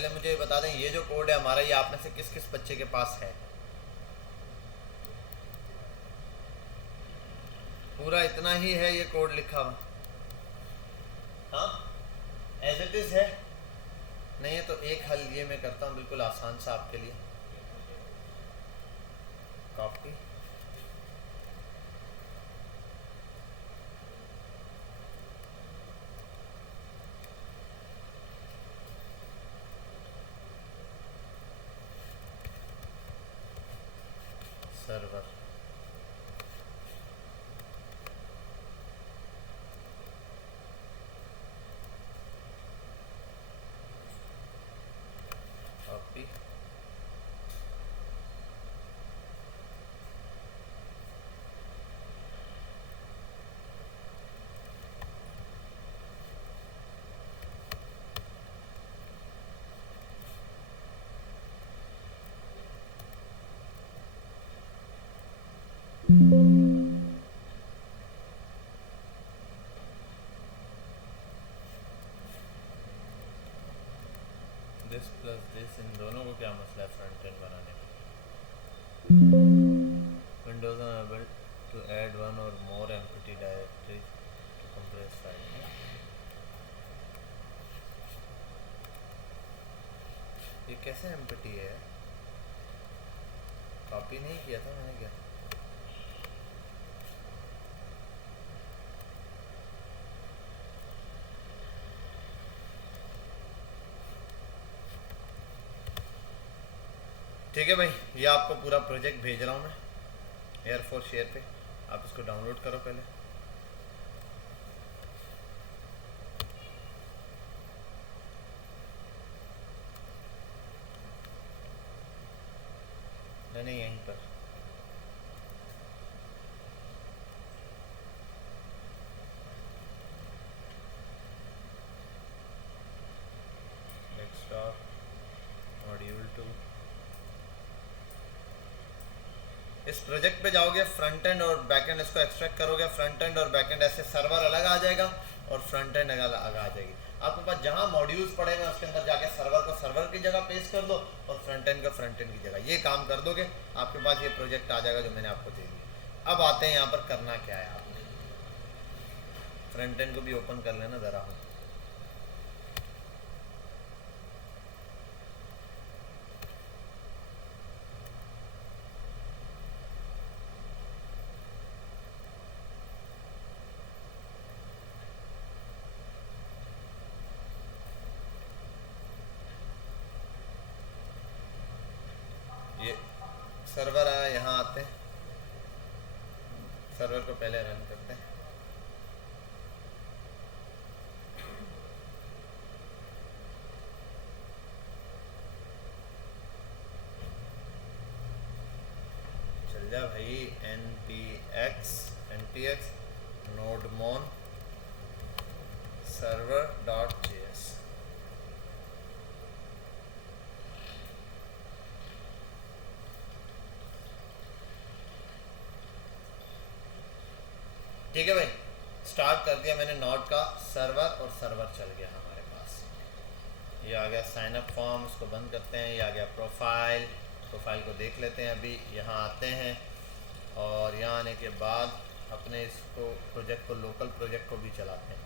पहले मुझे बता दें, ये जो कोड है हमारा, ये आप में से किस किस बच्चे के पास है? पूरा इतना ही है ये कोड लिखा हुआ? हाँ, एज इट इज़ है। नहीं है तो एक हल ये मैं करता हूँ बिल्कुल आसान सा आपके लिए। Copy, server, copy, this plus this, इन दोनों को क्या मसला है फ्रंट एंड बनाने में? Windows are able to add one or more empty directory to compress file. ये कैसे एम्प्टी है? कॉपी नहीं किया था मैंने क्या? ठीक है भाई, ये आपको पूरा प्रोजेक्ट भेज रहा हूँ मैं एयरफोर्स शेयर पे, आप इसको डाउनलोड करो पहले। नहीं यहीं पर डेस्कटॉप, मॉड्यूल 2, इस प्रोजेक्ट पे जाओगे, फ्रंट एंड और बैक एंड इसको एक्सट्रैक्ट करोगे, फ्रंट एंड और बैक एंड ऐसे सर्वर अलग आ जाएगा और फ्रंट एंड अलग आ जाएगी। आपके पास जहाँ मॉड्यूल्स पड़े हुए उसके अंदर जाके सर्वर को सर्वर की जगह पेस्ट कर दो और फ्रंट एंड को फ्रंट एंड की जगह। ये काम कर दोगे, आपके पास ये प्रोजेक्ट आ जाएगा जो मैंने आपको दे दिया। अब आते हैं यहाँ पर करना क्या है। आपने फ्रंट एंड को भी ओपन कर लेना ज़रा। ये सर्वर आया, यहाँ आते हैं, सर्वर को पहले रन करते हैं। चल जा भाई, npx nodemon server.js। ठीक है भाई, स्टार्ट कर दिया मैंने नोड का सर्वर और सर्वर चल गया हमारे पास। ये आ गया साइन अप फॉर्म, उसको बंद करते हैं। ये आ गया प्रोफाइल, प्रोफाइल को देख लेते हैं। अभी यहाँ आते हैं और यहाँ आने के बाद अपने इसको प्रोजेक्ट को, लोकल प्रोजेक्ट को भी चलाते हैं।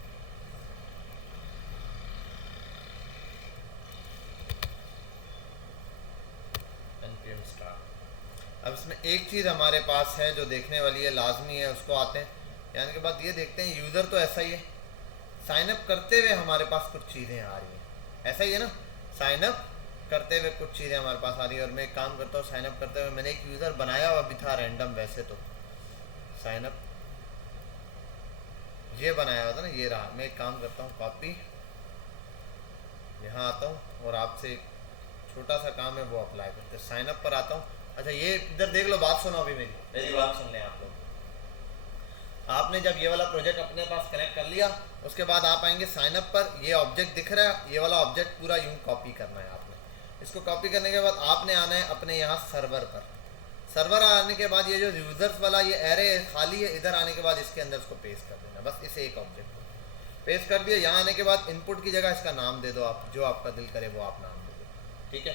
npm start। अब इसमें एक चीज़ हमारे पास है जो देखने वाली है, लाजमी है, उसको आते हैं। यानी के बाद ये देखते हैं, यूज़र तो ऐसा ही है, साइन अप करते हुए हमारे पास कुछ चीज़ें आ रही हैं, ऐसा ही है ना। साइन अप करते हुए कुछ चीज़ें हमारे पास आ रही है और मैं एक काम करता हूँ, साइन अप करते हुए मैंने एक यूज़र बनाया हुआ भी था रैंडम, वैसे तो साइन अप ये बनाया हुआ था ना, ये रहा। मैं एक काम करता हूँ, कॉपी, यहाँ आता हूँ और आपसे एक छोटा सा काम है वो अप्लाई करते, साइन अप पर आता हूँ। अच्छा ये इधर देख लो, बात सुनो, अभी मेरी बात सुन लें आप लोग। आपने जब ये वाला प्रोजेक्ट अपने पास कनेक्ट कर लिया, उसके बाद आप आएंगे साइन अप पर, ये ऑब्जेक्ट दिख रहा है, ये वाला ऑब्जेक्ट पूरा यूं कॉपी करना है आपने। इसको कॉपी करने के बाद आपने आना है अपने यहाँ सर्वर पर। सर्वर आने के बाद ये जो यूज़र्स वाला ये एरे खाली है, इधर आने के बाद इसके अंदर इसको पेस्ट कर देना, बस इसे एक ऑब्जेक्ट को पेस्ट कर दिया। यहाँ आने के बाद इनपुट की जगह इसका नाम दे दो आप, जो आपका दिल करे वो आप नाम दे दो। ठीक है,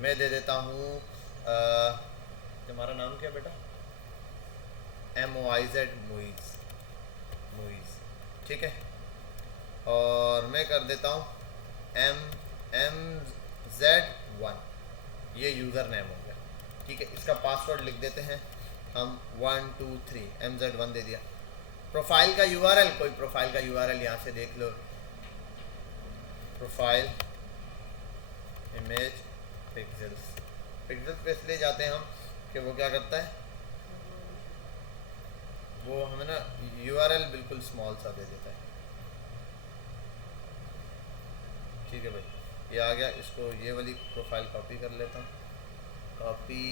मैं दे देता हूँ तुम्हारा नाम क्या बेटा? MOIZ, मुइज़, मुइज़, ठीक है। और मैं कर देता हूँ MZ1, ये यूज़र नेम हो गया, ठीक है। इसका पासवर्ड लिख देते हैं हम 1 2 3, MZ1 दे दिया। प्रोफाइल का URL, कोई प्रोफाइल का URL यहाँ से देख लो, प्रोफाइल इमेज पिक्सेल्स, पिक्सेल्स पे इसलिए जाते हैं हम कि वो क्या करता है, वो हमें ना URL बिल्कुल स्मॉल सा दे देता है, ठीक है भाई। ये आ गया, इसको ये वाली प्रोफाइल कॉपी कर लेता हूँ। कॉपी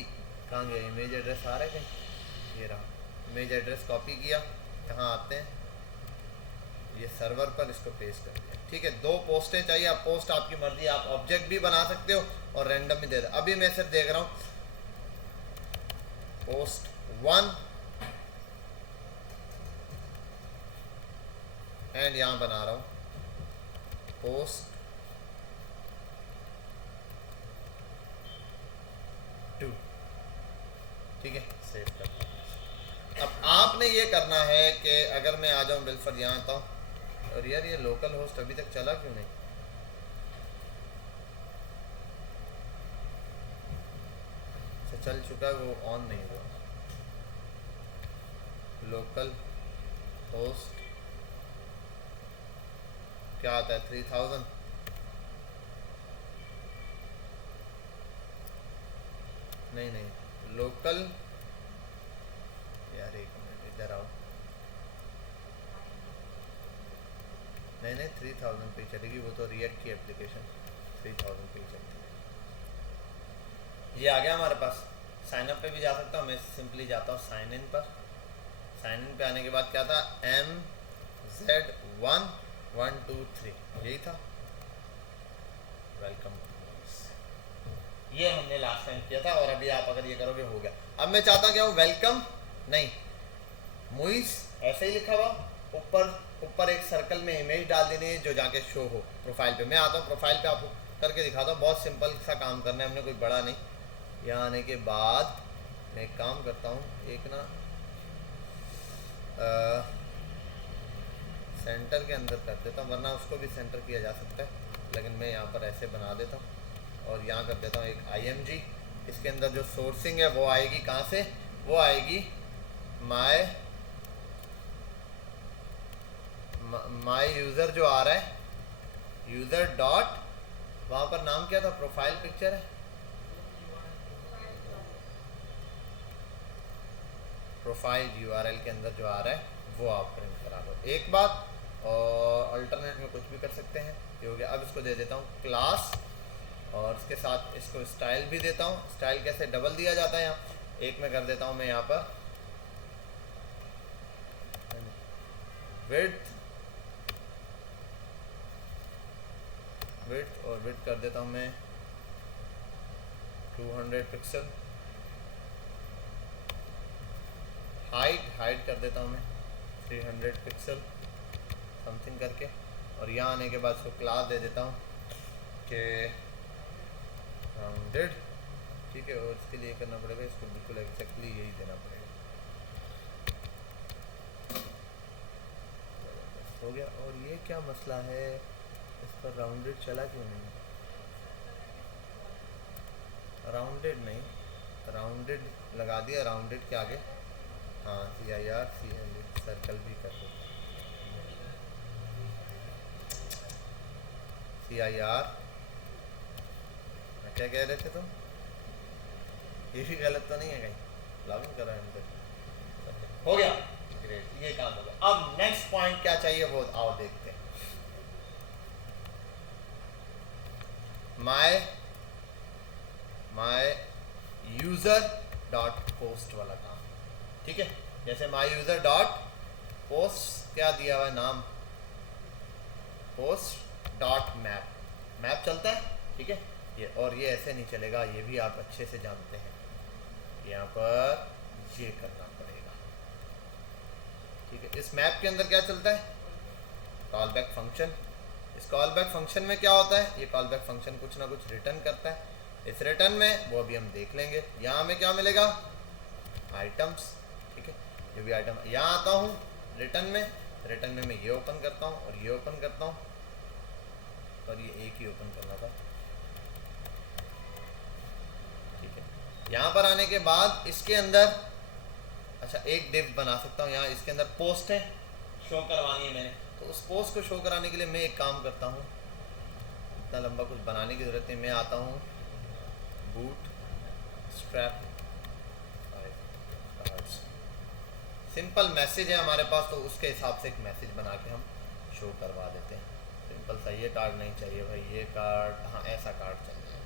कहाँ गया, इमेज एड्रेस आ रहा है कहीं, ये रहा, इमेज एड्रेस कॉपी किया, यहाँ आते हैं, ये सर्वर पर इसको पेस्ट करते हैं, ठीक है। 2 पोस्टें चाहिए, आप पोस्ट आपकी मर्जी, आप ऑब्जेक्ट भी बना सकते हो और रैंडम भी दे दो। अभी मैं सिर्फ देख रहा हूँ पोस्ट 1 एंड यहाँ बना रहा हूँ पोस्ट 2, ठीक है, सेव करता हूँ। अब आपने ये करना है कि अगर मैं आ जाऊँ बिलफर यहाँ आता हूँ, और यार ये लोकल होस्ट अभी तक चला क्यों नहीं, चल चुका है, वो ऑन नहीं हुआ। लोकल होस्ट क्या आता है, 3000, नहीं लोकल, यार एक मिनट इधर आओ, नहीं 3000 पे चलेगी, वो तो रिएक्ट की एप्लीकेशन 3000 पे चलती है। ये आ गया हमारे पास, साइन अप पे भी जा सकता हूँ, मैं सिंपली जाता हूँ साइन इन पर। साइन इन पे आने के बाद क्या था, MZ1 1 2 3, यही था, वेलकम, ये हमने लास्ट टाइम किया था। और अभी आप अगर ये करोगे हो गया। अब मैं चाहता क्या हूँ, वेलकम नहीं, मुइज़ ऐसे ही लिखा हुआ, ऊपर एक सर्कल में इमेज डाल देनी है जो जाके शो हो प्रोफाइल पे। मैं आता हूँ प्रोफाइल पे, आपको करके दिखाता हूँ, बहुत सिंपल सा काम करना है हमने, कोई बड़ा नहीं। यहाँ आने के बाद मैं एक काम करता हूँ, एक ना सेंटर के अंदर कर देता हूँ, वरना उसको भी सेंटर किया जा सकता है, लेकिन मैं यहाँ पर ऐसे बना देता हूँ और यहाँ कर देता हूँ एक IMG। इसके अंदर जो सोर्सिंग है वो आएगी कहाँ से, वो आएगी माय यूज़र जो आ रहा है, यूज़र डॉट, वहाँ पर नाम क्या था, प्रोफाइल पिक्चर है, प्रोफाइल URL के अंदर जो आ रहा है वो आप प्रिंट करा दो, एक बात। और अल्टरनेट में कुछ भी कर सकते हैं, ये हो गया। अब इसको दे देता हूँ क्लास, और इसके साथ इसको स्टाइल भी देता हूँ। स्टाइल कैसे, डबल दिया जाता है यहाँ, एक में कर देता हूँ मैं यहाँ पर विड्थ और विड्थ कर देता हूँ मैं 200 पिक्सल, हाइट कर देता हूँ मैं 300 पिक्सल समथिंग करके। और यहाँ आने के बाद इसको क्लास दे देता हूँ कि राउंडेड, ठीक है। और इसके लिए करना पड़ेगा, इसको बिल्कुल एग्जैक्टली यही देना पड़ेगा, हो गया। और ये क्या मसला है, इस पर राउंडेड चला क्यों नहीं, राउंडेड नहीं, राउंडेड लगा दिया, राउंडेड के आगे हाँ CIR सर्कल भी कर दो, CIR, क्या कह रहे थे तुम, ये भी गलत तो नहीं है कहीं, लॉगिन करो अंदर, हो गया, ग्रेट, ये काम हो गया। अब नेक्स्ट पॉइंट क्या चाहिए वो आओ देखते हैं, माय यूजर डॉट पोस्ट वाला काम, ठीक है। जैसे माय यूजर डॉट पोस्ट क्या दिया हुआ है नाम, पोस्ट डॉट मैप चलता है, ठीक है। ये और ये ऐसे नहीं चलेगा, ये भी आप अच्छे से जानते हैं, यहाँ पर ये करना पड़ेगा, ठीक है। इस मैप के अंदर क्या चलता है, कॉल बैक फंक्शन, इस कॉल बैक फंक्शन में क्या होता है, ये कॉल बैक फंक्शन कुछ ना कुछ रिटर्न करता है। इस रिटर्न में वो अभी हम देख लेंगे। यहाँ हमें क्या मिलेगा, आइटम्स, ठीक है, जो भी आइटम। यहाँ आता हूँ रिटर्न में, रिटर्न में मैं ये ओपन करता हूँ और ये ओपन करता हूँ, और ये एक ही ओपन करना था, ठीक है। यहाँ पर आने के बाद इसके अंदर अच्छा एक डिव बना सकता हूँ। यहाँ इसके अंदर पोस्ट है, शो करवानी है मैंने, तो उस पोस्ट को शो कराने के लिए मैं एक काम करता हूँ, इतना लंबा कुछ बनाने की ज़रूरत नहीं, मैं आता हूँ boot strap cards, simple message है हमारे पास, तो उसके हिसाब से एक मैसेज बना के हम शो करवा देते हैं। सिंपल सा, ये कार्ड नहीं चाहिए भाई, ये कार्ड, हाँ ऐसा कार्ड चाहिए,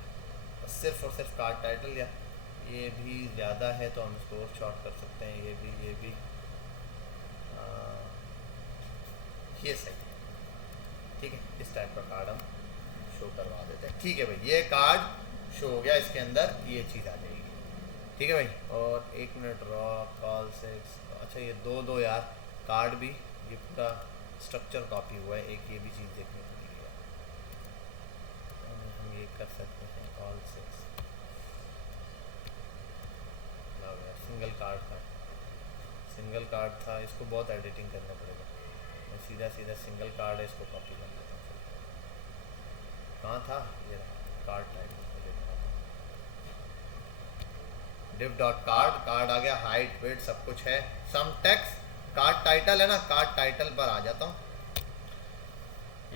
बस सिर्फ और सिर्फ कार्ड टाइटल, या ये भी ज़्यादा है तो हम इसको और शॉर्ट कर सकते हैं, ये भी ये सही है, ठीक है। इस टाइप का कार्ड हम शो करवा देते हैं, ठीक है भाई, ये कार्ड शो हो गया, इसके अंदर ये चीज़ आ जाएगी, ठीक है भाई। और 1 मिनट रॉ कॉल से, अच्छा ये दो यार कार्ड भी, ये पूरा स्ट्रक्चर कॉपी हुआ है, एक ये भी चीज़ देखने को मिली है। हम ये कर सकते हैं कॉल से, सिंगल कार्ड था, सिंगल कार्ड था, इसको बहुत एडिटिंग करना पड़ेगा, मैं सीधा सिंगल कार्ड है, इसको कॉपी कर लेता हूँ। कहाँ था ये card type, div dot card, card आ गया, हाइट वेट सब कुछ है, सम टेक्स्ट, कार्ड टाइटल है ना, कार्ड टाइटल पर आ जाता हूँ,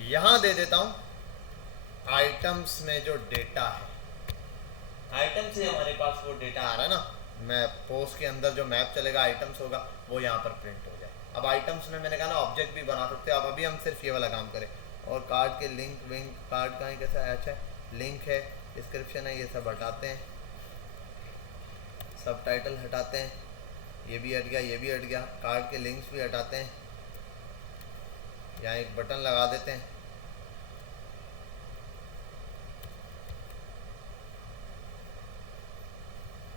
यहाँ दे देता हूँ आइटम्स में जो डेटा है, आइटम से हमारे पास वो डेटा आ रहा है ना, मैं पोस्ट के अंदर जो मैप चलेगा आइटम्स होगा वो यहाँ पर प्रिंट हो जाए। अब आइटम्स में मैंने कहा ना ऑब्जेक्ट भी बना सकते हैं, अब अभी हम सिर्फ ये वाला काम करें। और कार्ड के लिंक विंक, कार्ड का ही कैसा है, अच्छा लिंक है, डिस्क्रिप्शन है, ये सब हटाते हैं, सब टाइटल हटाते हैं, ये भी हट गया, ये भी हट गया, कार्ड के लिंक्स भी हटाते हैं, यहाँ एक बटन लगा देते हैं,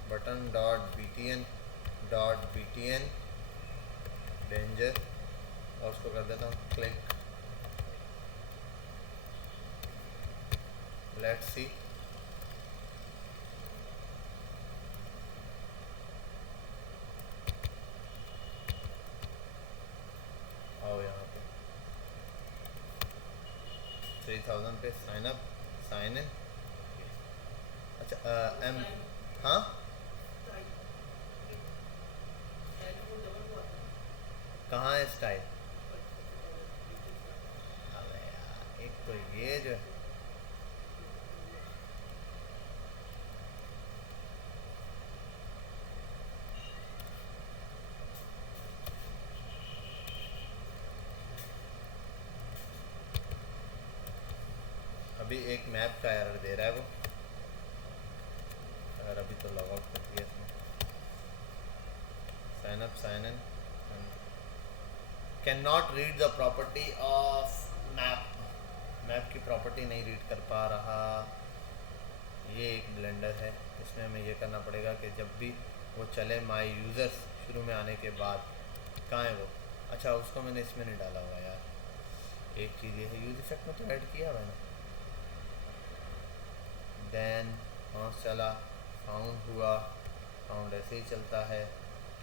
बटन डॉट btn डेंजर, और उसको कर देता हूँ क्लिक, लेट्स सी, आओ यहाँ पे 3000 पे साइन अप, साइन इन, अच्छा एम, हाँ कहाँ है स्टाइल, अरे यार एक तो ये जो है, अभी एक मैप का एरर दे रहा है वो, अगर अभी तो लॉग आउट कर दिया इसमें, sign up sign in, can not read the property of map, map की प्रॉपर्टी नहीं रीड कर पा रहा। ये एक ब्लेंडर है, इसमें हमें ये करना पड़ेगा कि जब भी वो चले माय यूज़र्स शुरू में आने के बाद, कहाँ है वो, अच्छा उसको मैंने इसमें नहीं डाला हुआ यार, एक चीज़ ये है, यूज इफेक्ट में तो ऐड किया हुआ है ना, देन माउस चला, फाउंड हुआ, फाउंड ऐसे ही चलता है,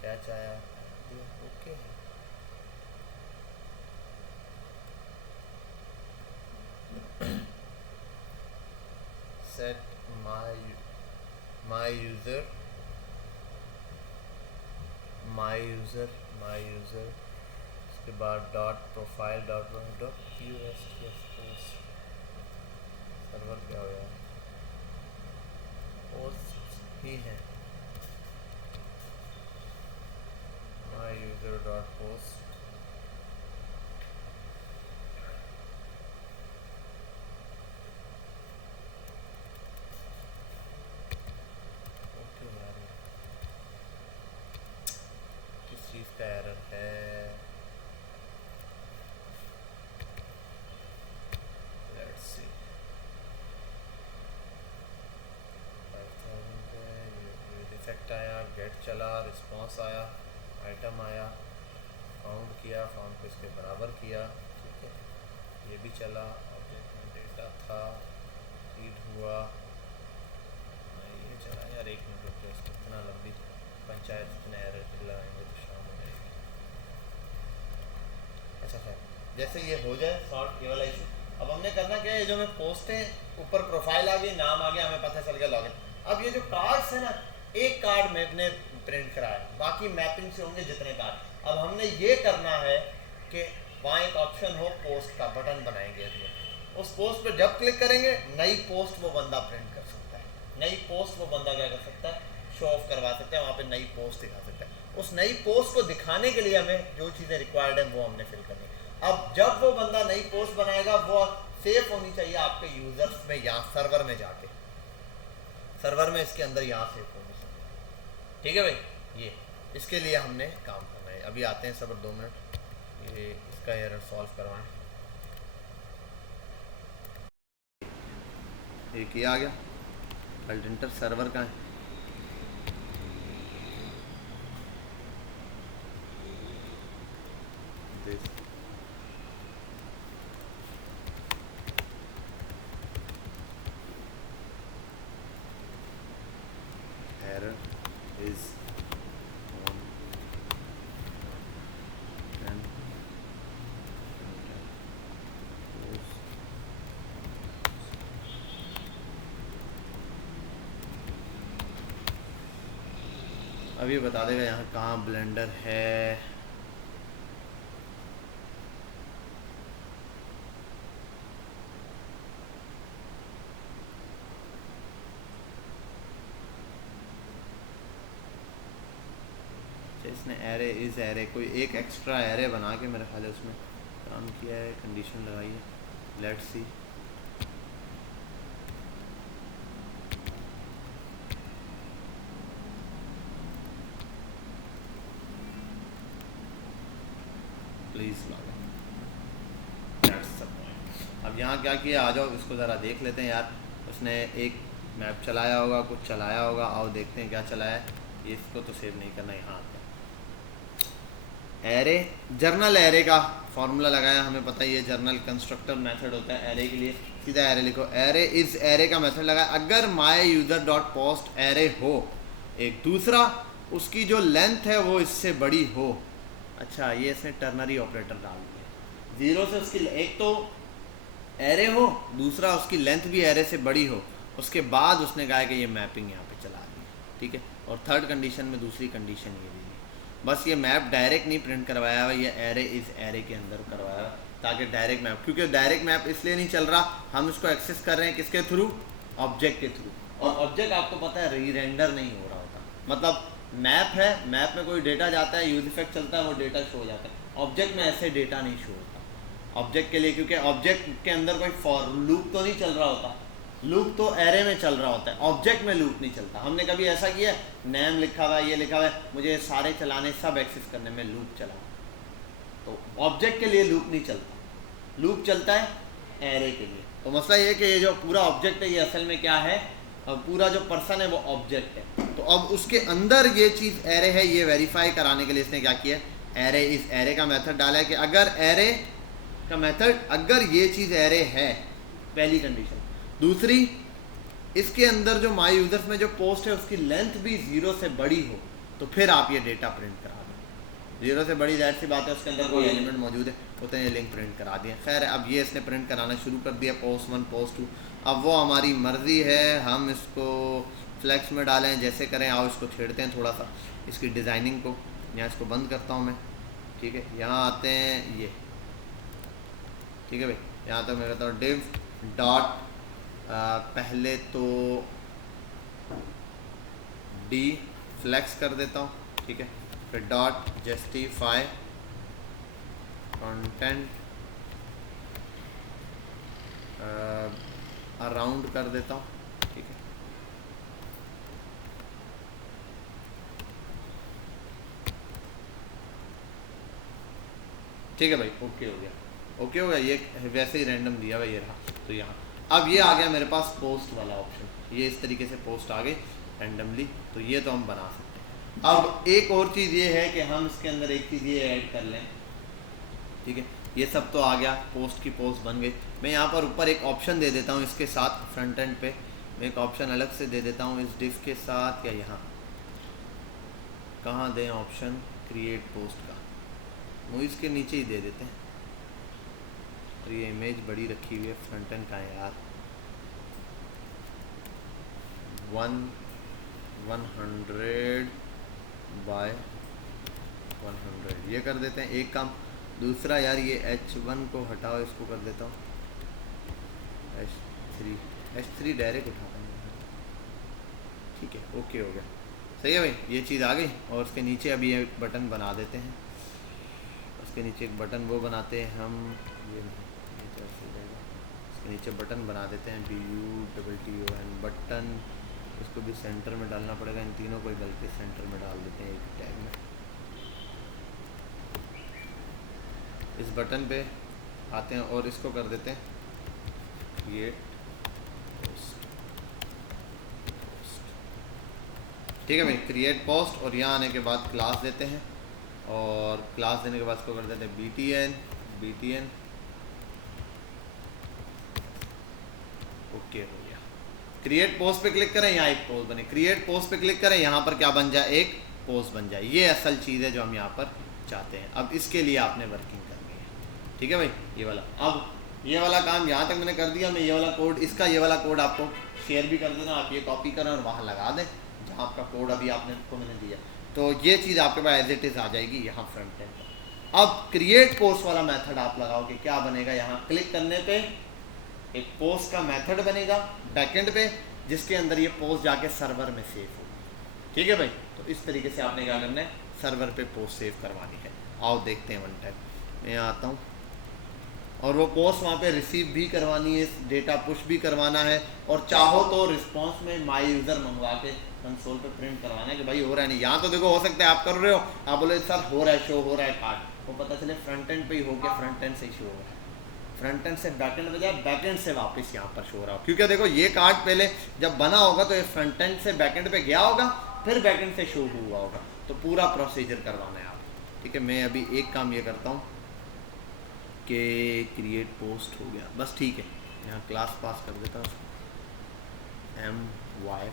क्या चाहे ओके, सेट माय यूज़र उसके बाद डॉट प्रोफाइल डॉट यूएसटीएस, सर्वर क्या हो गया, पोस्ट ही है, my user dot post, okay यार किस चीज़ का एरर है, लेट्स सी, 5000 पे ये डिफेक्ट आया, गेट चला, रिस्पॉन्स आया, आइटम आया, फाउंड किया, फाउंड को इसके बराबर किया, ठीक है, ये भी चला, ओके क्या था, रीड हुआ, ये चला यार, 1 मिनट रुक जाओ, इसको इतना लंबी पंचायत इतने एरर लगाएंगे तो शाम हो जाएगी। अच्छा सर, जैसे ये हो जाए सॉर्ट, ये वाला इशू, अब हमने करना क्या है, जो हमें पोस्ट है ऊपर प्रोफाइल आ गई, नाम आ गया, हमें पता चल गया लॉगिन। अब ये जो कार्ड्स है ना, एक कार्ड मैंने प्रिंट कराया, बाकी मैपिंग से होंगे जितने कार्ड। अब हमने ये करना है कि वहाँ एक ऑप्शन हो पोस्ट का, बटन बनाएंगे, उस पोस्ट पर जब क्लिक करेंगे नई पोस्ट वो बंदा प्रिंट कर सकता है, नई पोस्ट वो बंदा क्या कर सकता है, शो ऑफ करवा सकता है, वहाँ पे नई पोस्ट दिखा सकता है। उस नई पोस्ट को दिखाने के लिए हमें जो चीज़ें रिक्वायर्ड है वो हमने फिल करनी है। अब जब वो बंदा नई पोस्ट बनाएगा वो सेफ होनी चाहिए आपके यूजर्स में, यहाँ सर्वर में जाके, सर्वर में इसके अंदर यहाँ सेफ होनी चाहिए। ठीक है भाई, ये इसके लिए हमने काम करना है। अभी आते हैं, सबर 2 मिनट, ये इसका एरर सॉल्व करवाएं। एक ये आ गया, अल्टेंटर सर्वर का है, error is on and अब ये बता देगा यहाँ कहाँ ब्लेंडर है। इसने एरे इज एरे कोई एक एक्स्ट्रा एरे बना के मेरे ख्याल है उसमें काम किया है, कंडीशन लगाई है, let's C. Please log in. अब यहाँ क्या किया, आ जाओ इसको ज़रा देख लेते हैं यार। उसने एक मैप चलाया होगा, कुछ चलाया होगा, आओ देखते हैं क्या चलाया है। ये इसको तो सेव नहीं करना, यहाँ आते हैं। एरे, जर्नल एरे का फॉर्मूला लगाया, हमें पता ही है जर्नल कंस्ट्रक्टर मेथड होता है एरे के लिए। सीधा एरे लिखो, एरे इज एरे का मेथड लगाया अगर my user dot post array हो। एक दूसरा, उसकी जो लेंथ है वो इससे बड़ी हो। अच्छा, ये इसने टर्नरी ऑपरेटर डाल दिया, 0 से उसकी एक तो एरे हो, दूसरा उसकी लेंथ भी एरे से बड़ी हो। उसके बाद उसने कहा कि ये मैपिंग यहाँ पे चला दी, ठीक है। और थर्ड कंडीशन में दूसरी कंडीशन ये भी, बस ये मैप डायरेक्ट नहीं प्रिंट करवाया हुआ, ये एरे इस एरे के अंदर करवाया ताकि डायरेक्ट मैप, क्योंकि डायरेक्ट मैप इसलिए नहीं चल रहा, हम इसको एक्सेस कर रहे हैं किसके थ्रू, ऑब्जेक्ट के थ्रू। और ऑब्जेक्ट आपको पता है री रेंडर नहीं हो रहा होता, मतलब मैप है, मैप में कोई डेटा जाता है, यूज इफेक्ट चलता है, वो डेटा शो हो जाता है। ऑब्जेक्ट में ऐसे डेटा नहीं शो होता ऑब्जेक्ट के लिए, क्योंकि ऑब्जेक्ट के अंदर कोई फॉर लूप तो नहीं चल रहा होता, लूप तो एरे में चल रहा होता है, ऑब्जेक्ट में लूप नहीं चलता। हमने कभी ऐसा किया, नेम लिखा हुआ है, ये लिखा हुआ है, मुझे सारे चलाने, सब एक्सेस करने में लूप चला, तो ऑब्जेक्ट के लिए लूप नहीं चलता, लूप चलता है एरे के लिए। तो मसला ये है कि ये जो पूरा ऑब्जेक्ट है ये असल में क्या है, अब पूरा जो पर्सन है वो ऑब्जेक्ट है। तो अब उसके अंदर ये चीज़ एरे है, ये वेरीफाई कराने के लिए इसने क्या किया, एरे इस एरे का मेथड डाला है कि अगर एरे का मेथड, अगर ये चीज़ एरे है, पहली कंडीशन। दूसरी, इसके अंदर जो माई यूजर्स में जो पोस्ट है उसकी लेंथ भी 0 से बड़ी हो, तो फिर आप ये डेटा प्रिंट करा दें। 0 से बड़ी जाहिर सी बात है, उसके अंदर कोई एलिमेंट मौजूद है, होते हैं, ये लिंक प्रिंट करा दिया। खैर, अब ये इसने प्रिंट कराना शुरू कर दिया, पोस्ट 1 पोस्ट 2। अब वो हमारी मर्ज़ी है, हम इसको फ्लैक्स में डालें, जैसे करें। आओ इसको छेड़ते हैं थोड़ा सा, इसकी डिज़ाइनिंग को। यहाँ इसको बंद करता हूँ मैं, ठीक है। यहाँ आते हैं, ये ठीक है भाई, यहाँ तक मैं कहता हूँ डिव डॉट, पहले तो डी फ्लैक्स कर देता हूँ, ठीक है। फिर डॉट जस्टिफाई कंटेंट अराउंड कर देता हूँ, ठीक है। ठीक है भाई, ओके हो गया, ओके हो गया। ये वैसे ही रैंडम दिया हुआ, ये रहा। तो यहाँ अब ये आ गया मेरे पास पोस्ट वाला ऑप्शन, ये इस तरीके से पोस्ट आ गई रैंडमली, तो ये तो हम बना सकते हैं। अब एक और चीज़ ये है कि हम इसके अंदर एक चीज़ ये ऐड कर लें, ठीक है। ये सब तो आ गया, पोस्ट की पोस्ट बन गई। मैं यहाँ पर ऊपर एक ऑप्शन दे देता हूँ इसके साथ, फ्रंट एंड पे मैं एक ऑप्शन अलग से दे देता हूँ इस डिफ के साथ, या यहाँ कहाँ दें ऑप्शन, क्रिएट पोस्ट का, वो इसके नीचे ही दे देते हैं। और ये इमेज बड़ी रखी हुई है, फ्रंट एंड का है यार, 100 बाय 100 ये कर देते हैं एक काम। दूसरा यार ये H1 को हटाओ, इसको कर देता हूँ H3 डायरेक्ट उठाता हूँ, ठीक है, ओके हो गया, सही है भाई, ये चीज़ आ गई। और उसके नीचे अभी एक बटन बना देते हैं, उसके नीचे एक बटन वो बनाते हैं हम, ये नहीं इसके नीचे बटन बना देते हैं BUTTON बटन, इसको भी सेंटर में डालना पड़ेगा, इन तीनों को बल्कि सेंटर में डाल देते हैं एक टैग में। इस बटन पे आते हैं और इसको कर देते हैं क्रिएट पोस्ट, ठीक है भाई, क्रिएट पोस्ट। और यहाँ आने के बाद क्लास देते हैं, और क्लास देने के बाद इसको कर देते हैं BTN ओके हो गया। क्रिएट पोस्ट पे क्लिक करें, यहाँ एक पोस्ट बने, क्रिएट पोस्ट पे क्लिक करें, यहाँ पर क्या बन जाए, एक पोस्ट बन जाए। ये असल चीज़ है जो हम यहाँ पर चाहते हैं। अब इसके लिए आपने वर्किंग करनी है, ठीक है भाई, ये वाला। अब ये वाला काम यहाँ तक मैंने कर दिया, मैं ये वाला कोड, इसका ये वाला कोड आपको शेयर भी कर देना, आप ये कॉपी करें और वहाँ लगा दें जहाँ आपका कोड अभी आपने को मैंने दिया, तो ये चीज़ आपके पास एज इट इज़ आ जाएगी यहाँ फ्रंट एंड पर। अब क्रिएट पोस्ट वाला मेथड आप लगाओगे, क्या बनेगा, यहाँ क्लिक करने पे एक पोस्ट का मेथड बनेगा बैकएंड पे, जिसके अंदर ये पोस्ट जाके सर्वर में सेव होगी, ठीक है भाई। तो इस तरीके से आपने क्या करना है, सर्वर पे पोस्ट सेव करवानी है। आओ देखते हैं वन टाइम, मैं यहाँ आता हूँ, और वो पोस्ट वहाँ पे रिसीव भी करवानी है, डेटा पुश भी करवाना है, और चाहो तो रिस्पॉन्स में माई यूज़र मंगवा के कंसोल पे प्रिंट करवाना है कि भाई हो रहा है नहीं। यहाँ तो देखो हो सकता है आप कर रहे हो, आप बोले सर हो रहा है, शो हो रहा है कार्ड, वो पता चले फ्रंट एंड पे ही हो गया, फ्रंट एंड से ही शो हो रहा है, फ्रंट एंड से बैक एंड बजाय बैक एंड से वापस यहाँ पर शो हो रहा हो। क्योंकि देखो ये कार्ड पहले जब बना होगा तो ये फ्रंट एंड से बैक एंड पे गया होगा, फिर बैक एंड से शो हुआ होगा, तो पूरा प्रोसीजर करवाना है आप, ठीक है। मैं अभी एक काम ये करता हूँ कि क्रिएट पोस्ट हो गया, बस ठीक है, यहाँ क्लास पास कर देता हूँ MY3,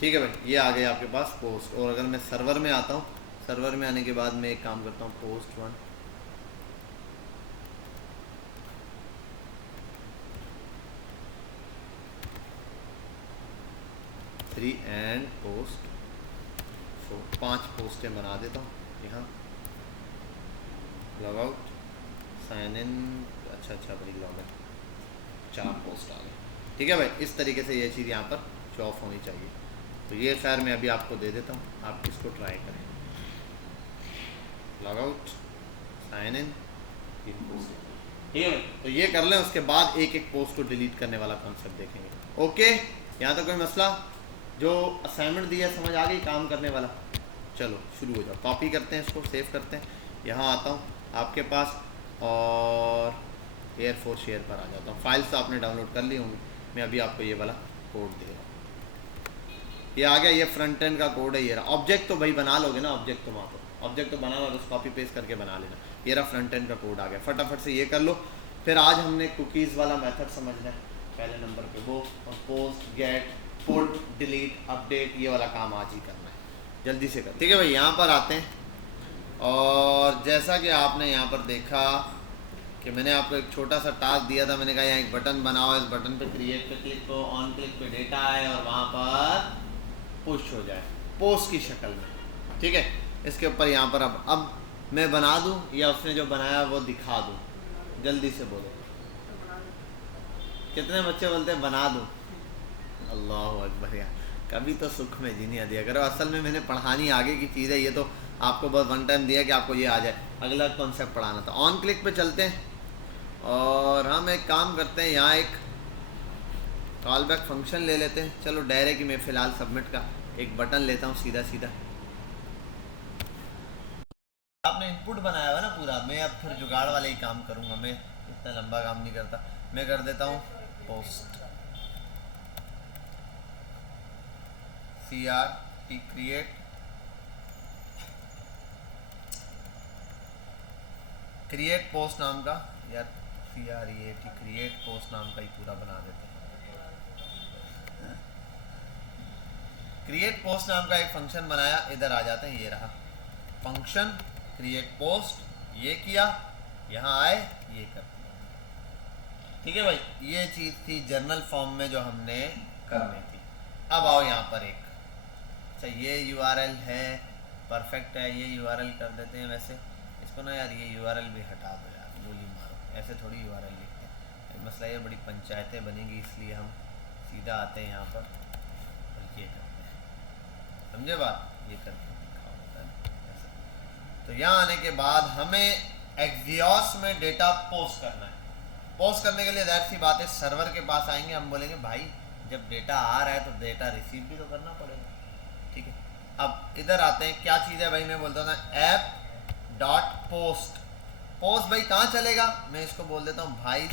ठीक है भाई, ये आ गया आपके पास पोस्ट। और अगर मैं सर्वर में आता हूँ, सर्वर में आने के बाद मैं एक काम करता हूँ, पोस्ट 1 3 एंड पोस्ट 4, 5 पोस्टें बना देता हूँ। यहाँ लॉग आउट, साइन इन, अच्छा भाई लॉग इन, 4 पोस्ट आ गए, ठीक है भाई। इस तरीके से ये चीज़ यहाँ पर शो ऑफ होनी चाहिए। तो ये खैर मैं अभी आपको दे देता हूँ, आप इसको ट्राई करें, log out, sign in, 3 post, ठीक है। तो ये कर लें, उसके बाद एक एक पोस्ट को डिलीट करने वाला कॉन्सेप्ट देखेंगे। ओके, यहाँ तो कोई मसला, जो असाइनमेंट दिया समझ आ गई, काम करने वाला। चलो शुरू हो जाओ, कॉपी करते हैं, इसको सेव करते हैं, यहाँ आता हूँ आपके पास और एयरफोर्स शेयर पर आ जाता हूँ। फाइल्स तो आपने डाउनलोड कर ली होंगी, मैं अभी आपको ये वाला कोड दे रहा हूँ, ये आ गया, ये फ्रंट एंड का कोड है। ये रहा ऑब्जेक्ट, तो भाई बना लोगे ना ऑब्जेक्ट, तो वहाँ पर ऑब्जेक्ट तो बना लो, तो कॉपी पेस्ट करके बना लेना। ये रहा फ्रंट एंड का कोड आ गया, फटाफट से ये कर लो। फिर आज हमने कुकीज़ वाला मेथड समझना है पहले नंबर पे, वो और post, get, put, delete, update, ये वाला काम आज ही करना है, जल्दी से कर, ठीक है भाई। यहाँ पर आते हैं, और जैसा कि आपने यहाँ पर देखा कि मैंने आपको एक छोटा सा टास्क दिया था, मैंने कहा यहाँ एक बटन बनाओ, इस बटन पे क्रिएट पे क्लिक करो, ऑन क्लिक पे डेटा आए और वहाँ पर पुश हो जाए पोस्ट की शक्ल में, ठीक है। इसके ऊपर यहाँ पर अब मैं बना दूँ या उसने जो बनाया वो दिखा दूँ, जल्दी से बोलो, कितने बच्चे बोलते हैं बना दूँ? अल्लाह अकबर, यार कभी तो सुख में जीनिया दिया करो। असल में मैंने पढ़ानी आगे की चीज़ है, ये तो आपको बस वन टाइम दिया कि आपको ये आ जाए, अगला कॉन्सेप्ट पढ़ाना था। ऑन क्लिक पे चलते हैं और हम एक काम करते हैं, यहाँ एक कॉल बैक फंक्शन ले लेते हैं। चलो डायरेक्ट ही मैं फ़िलहाल सबमिट का एक बटन लेता हूँ सीधा सीधा, आपने इनपुट बनाया हुआ ना पूरा, मैं अब फिर जुगाड़ वाले ही काम करूंगा, मैं इतना लंबा काम नहीं करता। मैं कर देता हूँ पोस्ट CRT क्रिएट पोस्ट नाम का, या CREAT क्रिएट पोस्ट नाम का ही पूरा बना देते हैं। क्रिएट पोस्ट नाम का एक फंक्शन बनाया, इधर आ जाते हैं, ये रहा फंक्शन क्रिएट पोस्ट, ये किया, यहाँ आए ये कर दिया। ठीक है भाई, ये चीज़ थी जर्नल फॉर्म में जो हमने करनी थी। अब आओ यहाँ पर एक, अच्छा ये URL है, परफेक्ट है, ये URL कर देते हैं। वैसे इसको ना यार ये URL भी हटा दो यार, गोली मारो, ऐसे थोड़ी URL लिखते हैं। मसला ये बड़ी पंचायतें बनेंगी, इसलिए हम सीधा आते हैं यहाँ पर और ये करते हैं, समझे बात, ये करके दिखाओ होता है ऐसा। तो यहाँ आने के बाद हमें एक्सियोस में डेटा पोस्ट करना है। पोस्ट करने के लिए जाहिर सी बात है सर्वर के पास आएंगे, हम बोलेंगे भाई जब डेटा आ रहा है तो डेटा रिसीव भी तो करना पड़ेगा। ठीक है, अब इधर आते हैं, क्या चीज़ है भाई, मैं बोलता था ऐप डॉट पोस्ट। पोस्ट भाई कहाँ चलेगा, मैं इसको बोल देता हूँ भाई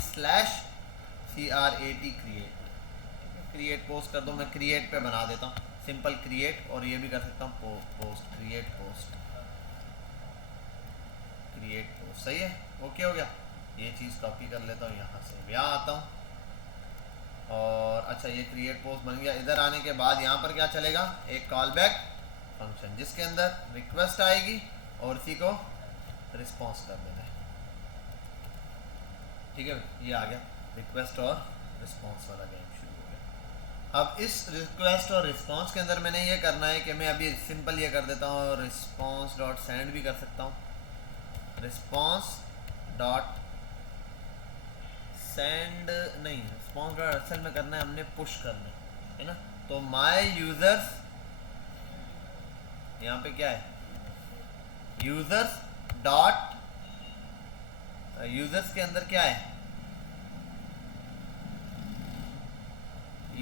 /CRAT क्रिएट पोस्ट कर दो। मैं क्रिएट पे बना देता हूँ सिंपल क्रिएट, और ये भी कर सकता हूँ post create post create post. सही है, ओके हो गया। ये चीज़ कॉपी कर लेता हूँ, यहाँ से यहाँ आता हूँ, और अच्छा ये क्रिएट पोस्ट बन गया। इधर आने के बाद यहाँ पर क्या चलेगा, एक कॉल बैक फंक्शन जिसके अंदर रिक्वेस्ट आएगी और इसी को रिस्पॉन्स कर देना है। ठीक है, ये आ गया रिक्वेस्ट और रिस्पॉन्स वाला गेम शुरू हो गया। अब इस रिक्वेस्ट और रिस्पॉन्स के अंदर मैंने ये करना है कि मैं अभी सिंपल ये कर देता हूँ, रिस्पॉन्स डॉट सेंड भी कर सकता हूँ, रिस्पॉन्स डॉट सेंड नहीं, रिस्पॉन्स डॉट असल में करना है हमने पुश करना है ना। तो माय यूजर्स, यहाँ पे क्या है, यूजर्स डॉट, यूजर्स के अंदर क्या है,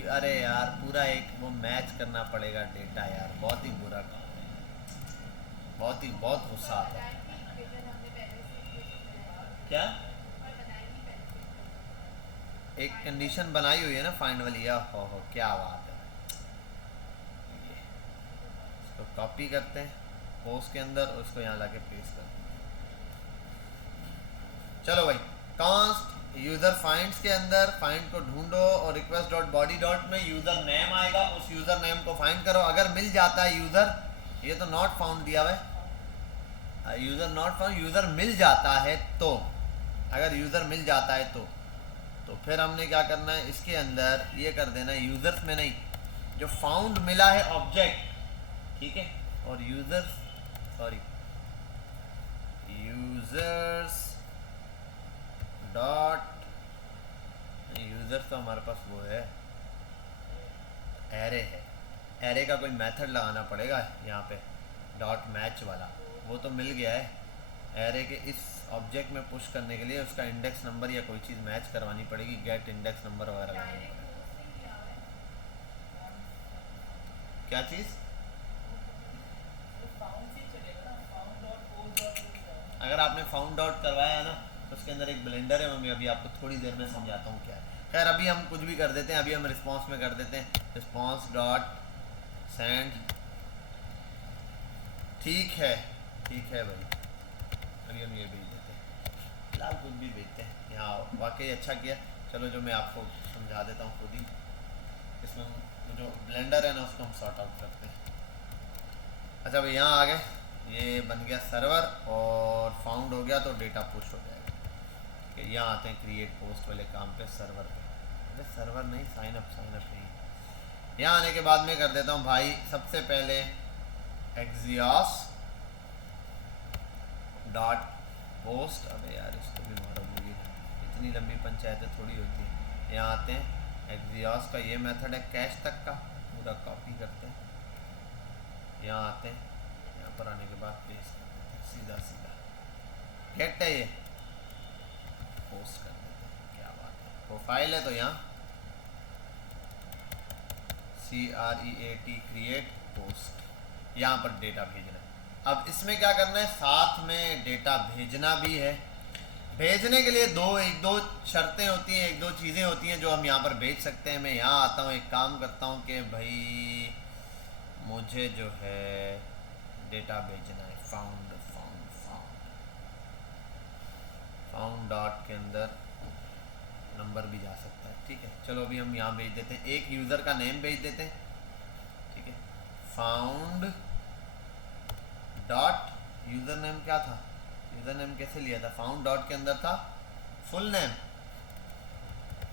अरे यार पूरा एक वो मैच करना पड़ेगा डेटा यार, बहुत ही बुरा काम है, बहुत गुस्सा आता है। क्या एक कंडीशन बनाई हुई है ना फाइंड वाली, हो क्या बात है। इसको कॉपी करते हैं पोस्ट के अंदर और इसको यहाँ लाके पेस्ट करते हैं। चलो भाई, कांस्ट यूजर फाइंड्स के अंदर फाइंड को ढूंढो और रिक्वेस्ट डॉट बॉडी डॉट में यूजर नेम आएगा, उस यूजर नेम को फाइंड करो। अगर मिल जाता है यूजर, ये तो नॉट फाउंड दिया हुआ है, यूजर नॉट फाउंड, यूजर मिल जाता है तो, अगर यूजर मिल जाता है तो फिर हमने क्या करना है, इसके अंदर ये कर देना है, यूजर्स में नहीं, जो फाउंड मिला है ऑब्जेक्ट, ठीक है, और यूजर्स डॉट, यूजर्स तो हमारे पास वो है एरे है, एरे का कोई मेथड लगाना पड़ेगा यहाँ पे, डॉट मैच वाला, वो तो मिल गया है। एरे के इस ऑब्जेक्ट में पुश करने के लिए उसका इंडेक्स नंबर या कोई चीज़ मैच करवानी पड़ेगी, गेट इंडेक्स नंबर वगैरह लगानी पड़ेगी। क्या चीज़, अगर आपने फाउंड डॉट करवाया है ना तो उसके अंदर एक ब्लेंडर है, मैं अभी आपको थोड़ी देर में समझाता हूँ क्या है। खैर अभी हम कुछ भी कर देते हैं, अभी हम रिस्पॉन्स में कर देते हैं रिस्पॉन्स डॉट सेंड। ठीक है भाई, अभी हम ये भेज देते हैं, फिलहाल कुछ भी भेजते हैं। यहाँ वाकई अच्छा किया, चलो जो मैं आपको समझा देता हूँ खुद ही, इसमें जो ब्लेंडर है ना उसको हम सॉर्ट आउट करते हैं। अच्छा भाई यहाँ आ गए, ये बन गया सर्वर और फाउंड हो गया तो डेटा पुश हो जाएगा। ठीक है, यहाँ आते हैं क्रिएट पोस्ट वाले काम पे, सर्वर पे, अरे सर्वर नहीं, साइन अप नहीं। यहाँ आने के बाद मैं कर देता हूँ भाई सबसे पहले एक्सियोस डॉट पोस्ट, अबे यार इसको भी मारो, मुझे इतनी लंबी पंचायतें थोड़ी होती है। यहाँ आते हैं, एक्सियोस का ये मेथड है कैश तक का, पूरा कॉपी करते हैं, यहाँ आते हैं, यहाँ पर आने के बाद पेस्ट कर देते हैं, सीधा गेट है, ये पोस्ट कर देते हैं। क्या बात है, प्रोफाइल है तो यहाँ CREAT क्रिएट पोस्ट, यहाँ पर डेटा भेजना है। अब इसमें क्या करना है, साथ में डेटा भेजना भी है। भेजने के लिए एक दो शर्तें होती हैं, एक दो चीज़ें होती हैं जो हम यहाँ पर भेज सकते हैं। मैं यहाँ आता हूँ, एक काम करता हूँ कि भाई मुझे जो है डेटा भेजना है। Found found found found dot के अंदर नंबर भी जा सकता है, ठीक है। चलो अभी हम यहाँ भेज देते हैं, एक यूज़र का नेम भेज देते हैं, ठीक है। फाउंड डॉट यूज़र नेम क्या था, यूज़र नेम कैसे लिया था, फाउंड डॉट के अंदर था full name,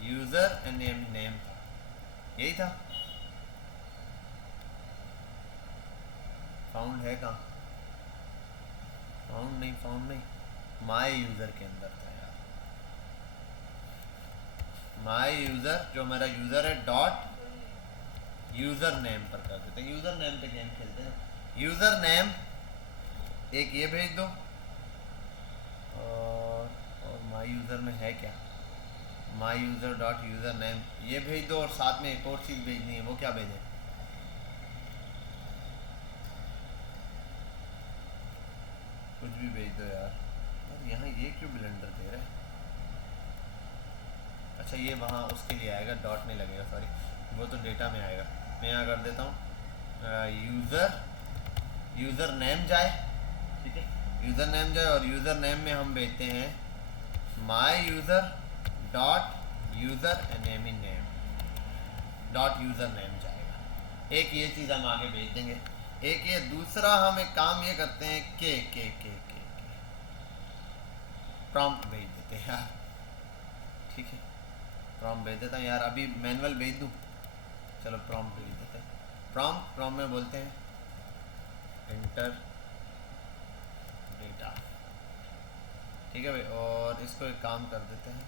user and name था, यही था। फाउंड है कहाँ, फाउंड नहीं, माय यूज़र के अंदर था यार। माय यूज़र जो मेरा यूज़र है, डॉट यूज़र नेम पर कर देते हैं। यूज़र नेम पे गेम खेलते हैं। यूज़र नेम एक ये भेज दो, और माय यूज़र में है क्या, my user dot user name ये भेज दो, और साथ में एक और चीज़ भेजनी है। वो क्या भेजें, कुछ भी भेज दो यार। और यहाँ ये क्यों ब्लेंडर दे रहा है, अच्छा ये वहाँ उसके लिए आएगा, डॉट नहीं लगेगा, सॉरी, वो तो डेटा में आएगा। मैं यहाँ कर देता हूँ यूज़र नेम जाए, ठीक है, यूज़र नेम जाए, और यूज़र नेम में हम भेजते हैं my user dot user name in name dot user name जाएगा। एक ये चीज़ हम आगे भेज देंगे। एक ये दूसरा हम एक काम ये करते हैं के प्रॉम्प्ट भेज देते हैं यार, ठीक है। प्रॉम्प्ट भेज देता हूँ यार, अभी मैनुअल भेज दूँ, चलो प्रॉम्प्ट भेज देते हैं। प्रॉम्प्ट में बोलते हैं एंटर डेटा, ठीक है भाई। और इसको एक काम कर देते हैं,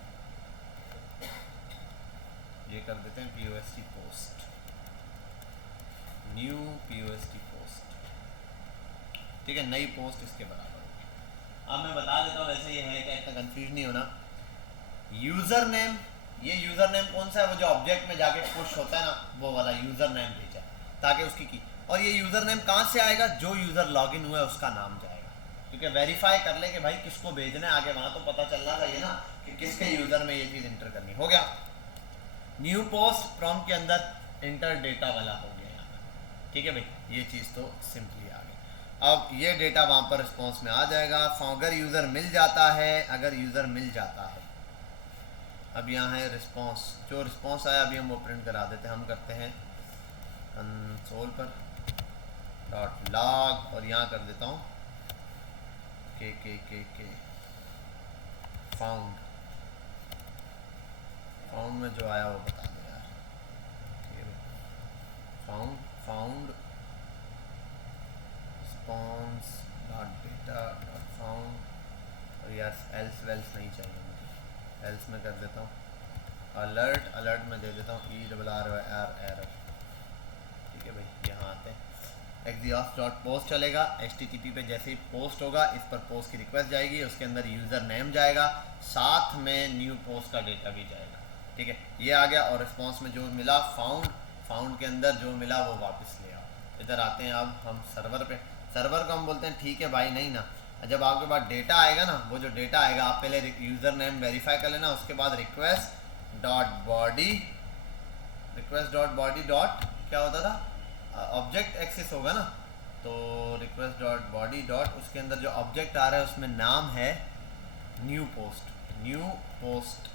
ये कर देते हैं POST post, new POST post, ठीक है, नई पोस्ट इसके बराबर होगी। अब मैं बता देता हूँ, वैसे ये है कि इतना कंफ्यूज नहीं होना। यूज़र नेम, ये यूज़र नेम कौन सा है, वो जो ऑब्जेक्ट में जाके पुश होता है ना, वो वाला यूज़र नेम भेजा, ताकि उसकी की। और ये यूज़र नेम कहाँ से आएगा, जो यूज़र लॉगिन हुआ है उसका नाम जाएगा, क्योंकि वेरीफाई कर ले कि भाई किसको भेजना है आगे, वहाँ तो पता चलना चाहिए ना कि किसके यूज़र में ये चीज़ इंटर करनी। हो गया न्यू पोस्ट प्रॉम्प्ट के अंदर इंटर डेटा वाला हो गया यहाँ पर, ठीक है भाई। ये चीज़ तो सिंपली आ गई। अब ये डेटा वहाँ पर रिस्पॉन्स में आ जाएगा। अगर यूज़र मिल जाता है, अगर यूज़र मिल जाता है, अब यहाँ है रिस्पॉन्स, जो रिस्पॉन्स आया अभी हम वो प्रिंट करा देते हैं। हम करते हैं कंसोल पर डॉट लॉग, और यहाँ कर देता हूँ के फाउंड में जो आया वो बता दो यार। Found response dot data dot found, और यार एल्स वेल्स नहीं चाहिए मुझे, एल्स में कर देता हूँ अलर्ट में दे देता हूँ ERR एरर, ठीक है भाई। यहाँ आते हैं exhaust डॉट पोस्ट चलेगा, HTTP पे जैसे ही पोस्ट होगा इस पर पोस्ट की रिक्वेस्ट जाएगी, उसके अंदर यूज़र नेम जाएगा, साथ में न्यू पोस्ट का डेटा भी जाएगा, ठीक है। ये आ गया। और रिस्पॉन्स में जो मिला फाउंड के अंदर जो मिला वो वापस ले आओ। इधर आते हैं अब हम सर्वर पे। सर्वर को हम बोलते हैं ठीक है भाई, नहीं ना, जब आपके पास डेटा आएगा ना, वो जो डेटा आएगा आप पहले यूज़र नेम वेरीफाई कर लेना, उसके बाद रिक्वेस्ट डॉट बॉडी डॉट क्या होता था, ऑब्जेक्ट एक्सेस होगा ना, तो रिक्वेस्ट डॉट बॉडी डॉट उसके अंदर जो ऑब्जेक्ट आ रहा है उसमें नाम है न्यू पोस्ट,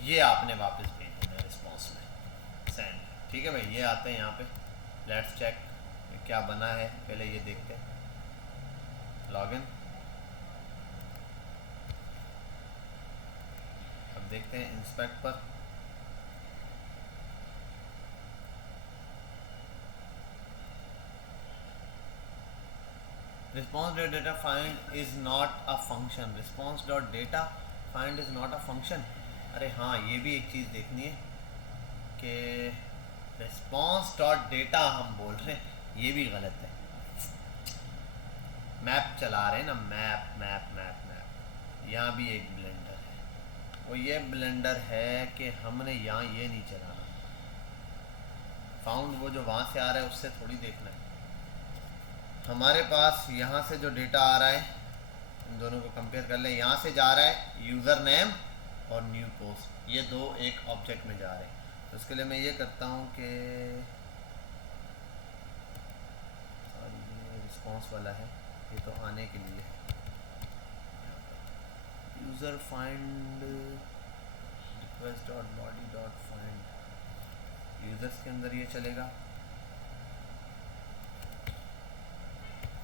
ये आपने वापस भेज देना है रिस्पॉन्स में सेंड, ठीक है भाई। ये आते हैं यहाँ पे, लेट्स चेक क्या बना है, पहले ये देखते हैं। लॉगिन, अब देखते हैं इंस्पेक्ट पर, response dot data find is not a function, response dot data find is not a function। अरे हाँ, ये भी एक चीज़ देखनी है कि response dot data हम बोल रहे हैं, ये भी गलत है। मैप चला रहे हैं ना, मैप यहाँ भी एक ब्लेंडर है, वो ये ब्लेंडर है कि हमने यहाँ ये नहीं चलाना, फाउंड वो जो वहाँ से आ रहा है उससे थोड़ी देखना है। हमारे पास यहाँ से जो डेटा आ रहा है, इन दोनों को कंपेयर कर लें। यहाँ से जा रहा है यूज़र नेम और न्यू पोस्ट, ये दो एक ऑब्जेक्ट में जा रहे हैं। तो उसके लिए मैं ये करता हूँ कि ये रिस्पॉन्स वाला है, ये तो आने के लिए user find request dot body dot find, users के अंदर ये चलेगा।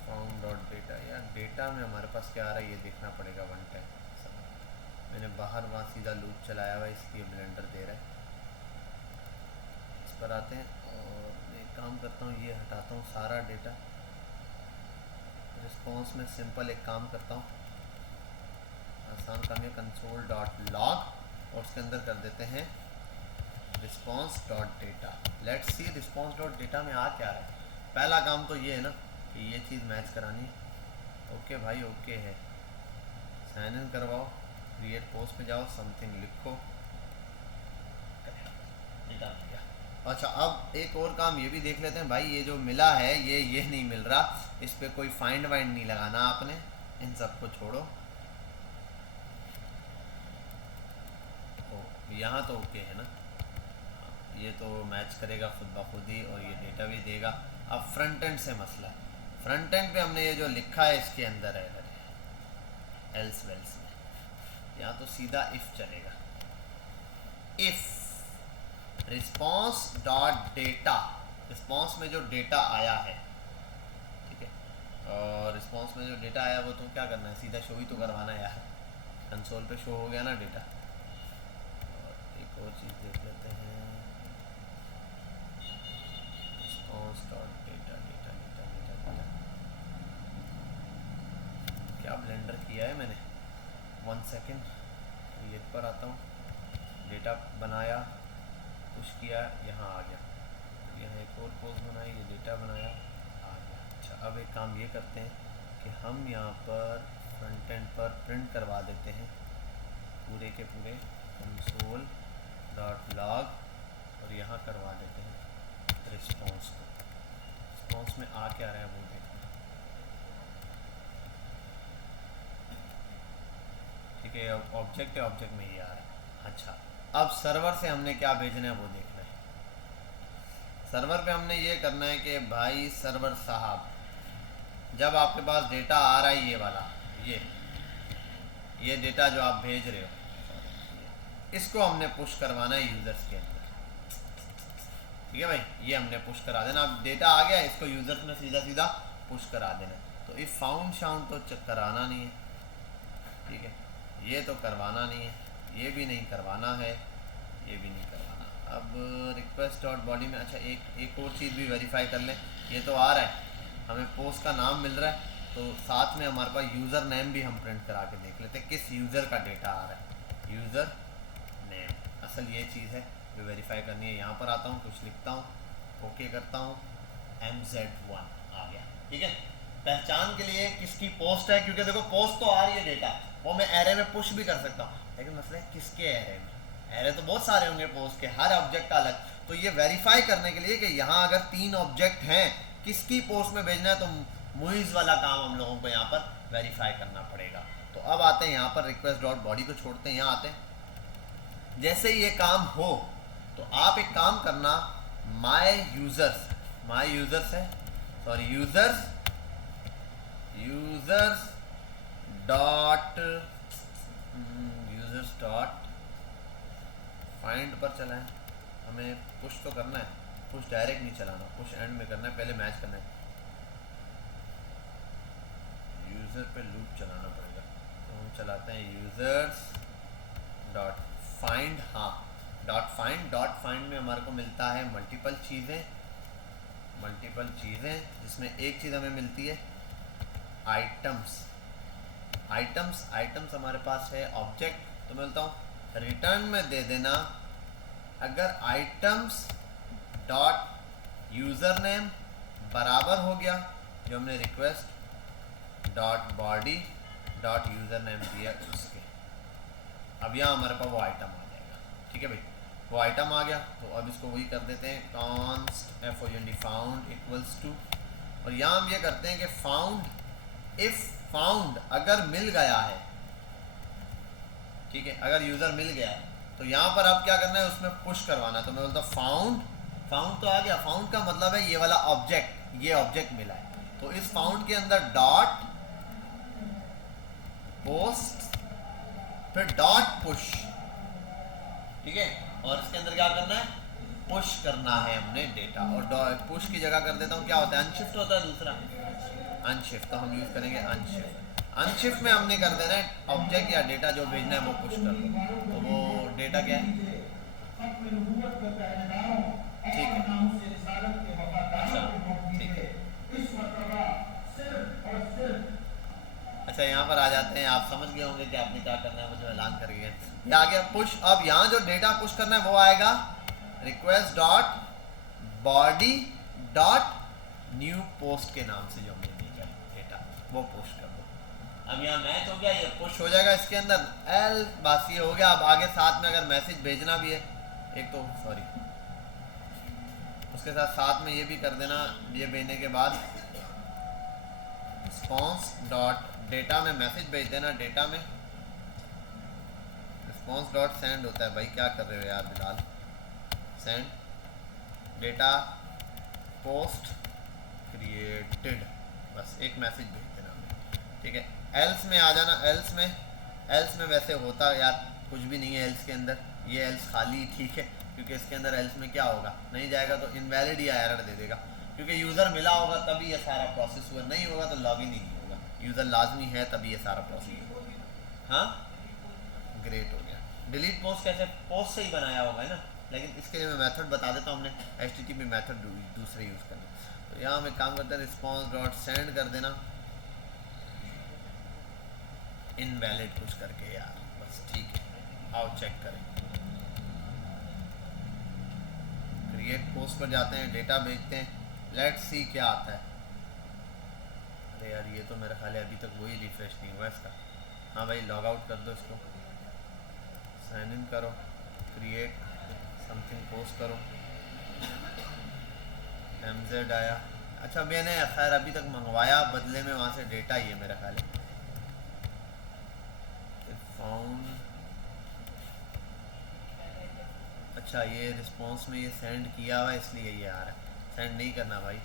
फाउंड डॉट डेटा, यार डेटा में हमारे पास क्या आ रहा है ये देखना पड़ेगा वन टाइम। मैंने बाहर वहाँ सीधा लूप चलाया हुआ है, इसलिए ब्लेंडर दे रहा है। इस पर आते हैं और मैं एक काम करता हूँ, ये हटाता हूँ सारा डेटा। रिस्पॉन्स में सिंपल एक काम करता हूँ, आसान काम है, कंसोल डॉट लॉग और उसके अंदर कर देते हैं response dot data. Let's see response dot data में आ क्या रहा है। पहला काम तो ये है ना कि ये चीज़ मैच करानी है। ओके भाई ओके है, साइन इन करवाओ, क्रिएट पोस्ट पे जाओ, समथिंग लिखो, डेटा मिल गया। अच्छा अब एक और काम ये भी देख लेते हैं भाई, ये जो मिला है ये नहीं मिल रहा, इस पर कोई फाइंड वाइंड नहीं लगाना आपने, इन सबको छोड़ो। यहाँ तो ओके है ना, ये तो मैच करेगा खुद ब खुद ही और ये डेटा भी देगा। अब फ्रंट एंड से मसला है, फ्रंट एंड पे हमने ये जो लिखा है इसके अंदर है एल्स वेल्स में, यहाँ तो सीधा इफ चलेगा, if response dot data, response में जो डेटा आया है, ठीक है, और रिस्पॉन्स में जो डेटा आया वो तो क्या करना है, सीधा शो ही तो करवाना है यार, कंसोल पे शो हो गया ना डेटा। और एक और चीज़ देख लेते हैं, response dot data data data data data, क्या ब्लेंडर किया है मैंने, 1 सेकेंड, क्रिएट पर आता हूँ, डेटा बनाया, पुश किया, यहाँ आ गया, तो यहाँ एक और पोस्ट बनाई, ये डेटा बनाया, आ गया। अच्छा अब एक काम ये करते हैं कि हम यहाँ पर फ्रंट एंड पर प्रिंट करवा देते हैं पूरे के पूरे कंसोल डॉट लॉग और यहाँ करवा देते हैं रिस्पॉन्स को। रिस्पॉन्स में आ क्या रहा है वो देखना, ठीक है, ऑब्जेक्ट है, ऑब्जेक्ट में ये आ रहा है। अच्छा अब सर्वर से हमने क्या भेजना है वो देखना है। सर्वर पे हमने ये करना है कि भाई सर्वर साहब, जब आपके पास डेटा आ रहा है ये वाला, ये डेटा जो आप भेज रहे हो, इसको हमने पुश करवाना है यूज़र्स के अंदर, ठीक है भाई, ये हमने पुश करा देना। अब डेटा आ गया, इसको यूज़र्स में सीधा सीधा पुश करा देना। तो इफ फाउंड शाउंड तो कराना नहीं है, ठीक है, ये तो करवाना नहीं है, ये भी नहीं करवाना है, ये भी नहीं करवाना। अब रिक्वेस्ट डॉट बॉडी में, अच्छा एक और चीज़ भी वेरीफाई कर लें, ये तो आ रहा है, हमें पोस्ट का नाम मिल रहा है, तो साथ में हमारे पास यूज़र नेम भी हम प्रिंट करा के देख लेते हैं, किस यूज़र का डेटा आ रहा है, यूज़र नेम, असल ये चीज़ है जो वेरीफाई करनी है। यहाँ पर आता हूँ, कुछ लिखता हूँ, ओके करता हूँ, MZ1 आ गया, ठीक है। पहचान के लिए किसकी पोस्ट है, क्योंकि देखो पोस्ट तो आ रही है डेटा, वो मैं एरे में पुश भी कर सकता हूँ, लेकिन मसला है किसके एरे में, एरे तो बहुत सारे होंगे पोस्ट के, हर ऑब्जेक्ट अलग। तो ये वेरीफाई करने के लिए कि यहाँ अगर 3 ऑब्जेक्ट हैं, किसकी पोस्ट में भेजना है, तो मुइज़ वाला काम हम लोगों को यहाँ पर वेरीफाई करना पड़ेगा। तो अब आते हैं यहाँ पर, रिक्वेस्ट डॉट बॉडी को छोड़ते हैं, यहाँ आते हैं। जैसे ही ये काम हो तो आप एक काम करना, माय यूज़र्स है, सॉरी यूज़र्स डॉट फाइंड पर चलाएं। हमें पुश तो करना है, पुश डायरेक्ट नहीं चलाना, पुश एंड में करना है, पहले मैच करना है, यूज़र पे लूप चलाना पड़ेगा। तो हम चलाते हैं यूज़र्स डॉट फाइंड, हाँ डॉट फाइंड में हमारे को मिलता है मल्टीपल चीज़ें, जिसमें एक चीज़ हमें मिलती है आइटम्स हमारे पास है ऑब्जेक्ट। तो मैं बोलता हूँ रिटर्न में दे देना, अगर आइटम्स डॉट यूज़र नेम बराबर हो गया जो हमने request dot body dot user name दिया उसके, अब यहाँ हमारे पास वो आइटम आ जाएगा, ठीक है भाई, वो आइटम आ गया। तो अब इसको वही कर देते हैं, const FOUND found equals to, और यहाँ हम ये करते हैं कि फाउंड, इफ फाउंड अगर मिल गया है, ठीक है, अगर यूज़र मिल गया तो यहाँ पर आप क्या करना है, उसमें पुश करवाना। तो मैं बोलता हूँ फाउंड, फाउंड तो आ गया। फाउंड का मतलब है ये वाला ऑब्जेक्ट, ये ऑब्जेक्ट मिला है, तो इस फाउंड के अंदर डॉट पोस्ट फिर डॉट पुश, ठीक है, और इसके अंदर क्या करना है, पुश करना है हमने डेटा। और पुश की जगह कर देता हूँ, क्या होता है, अनशिफ्ट होता है दूसरा, अनशिफ्ट, तो हम यूज करेंगे अनशिफ्ट। अनशिफ्ट में हमने कर देना है ऑब्जेक्ट या डेटा जो भेजना है वो पुश कर दो। तो वो डेटा क्या है, ठीक है, अच्छा ठीक है। अच्छा यहाँ पर आ जाते हैं, आप समझ गए होंगे कि आपने क्या करना है, मुझे ऐलान करके ये आ गया पुश। अब यहाँ जो डेटा पुश करना है वो आएगा request dot body dot new post के नाम से जो हमने भेजा डेटा वो पुश कर दो। अब यहाँ मैच हो गया, ये पुश हो जाएगा इसके अंदर, एल बस ये हो गया। अब आगे साथ में अगर मैसेज भेजना भी है, एक तो सॉरी उसके साथ साथ में ये भी कर देना, ये भेजने के बाद रिस्पॉन्स डॉट डेटा में मैसेज भेज देना, डेटा में रिस्पॉन्स डॉट सेंड होता है। भाई क्या कर रहे हो यार Bilal, send data post created, बस एक मैसेज भेज देना, ठीक है। एल्स में आ जाना, एल्स में वैसे होता यार कुछ भी नहीं है एल्स के अंदर, ये एल्स खाली, ठीक है, क्योंकि इसके अंदर एल्स में क्या होगा, नहीं जाएगा तो इनवैलिड या एरर दे देगा, क्योंकि यूज़र मिला होगा तभी ये सारा प्रोसेस हुआ, नहीं होगा तो लॉगिन ही नहीं होगा। यूज़र लाजमी है तभी ये सारा प्रोसेस होगा। हाँ ग्रेट हो गया। डिलीट पोस्ट कैसे, पोस्ट से ही बनाया होगा है ना, लेकिन इसके लिए मैं मेथड बता देता हूँ, हमने HTTP मेथड दूसरे यूज़ करना। तो यहाँ हम एक काम करते हैं, रिस्पॉन्स डॉट सेंड कर देना इनवैलिड कुछ करके यार, बस ठीक है। आओ चेक करें, क्रिएट पोस्ट पर जाते हैं, डेटा भेजते हैं, लेट्स सी क्या आता है। अरे यार ये तो मेरा ख्याल है अभी तक वही रिफ्रेश नहीं हुआ इसका। हाँ भाई लॉग आउट कर दो इसको, साइन इन करो, क्रिएट समथिंग पोस्ट करो, MZ आया। अच्छा मैंने खैर अभी तक मंगवाया, बदले में वहाँ से डेटा ही है मेरा ख्याल है। फाउंड, अच्छा ये रिस्पॉन्स में ये सेंड किया हुआ है इसलिए ये आ रहा है, सेंड नहीं करना भाई।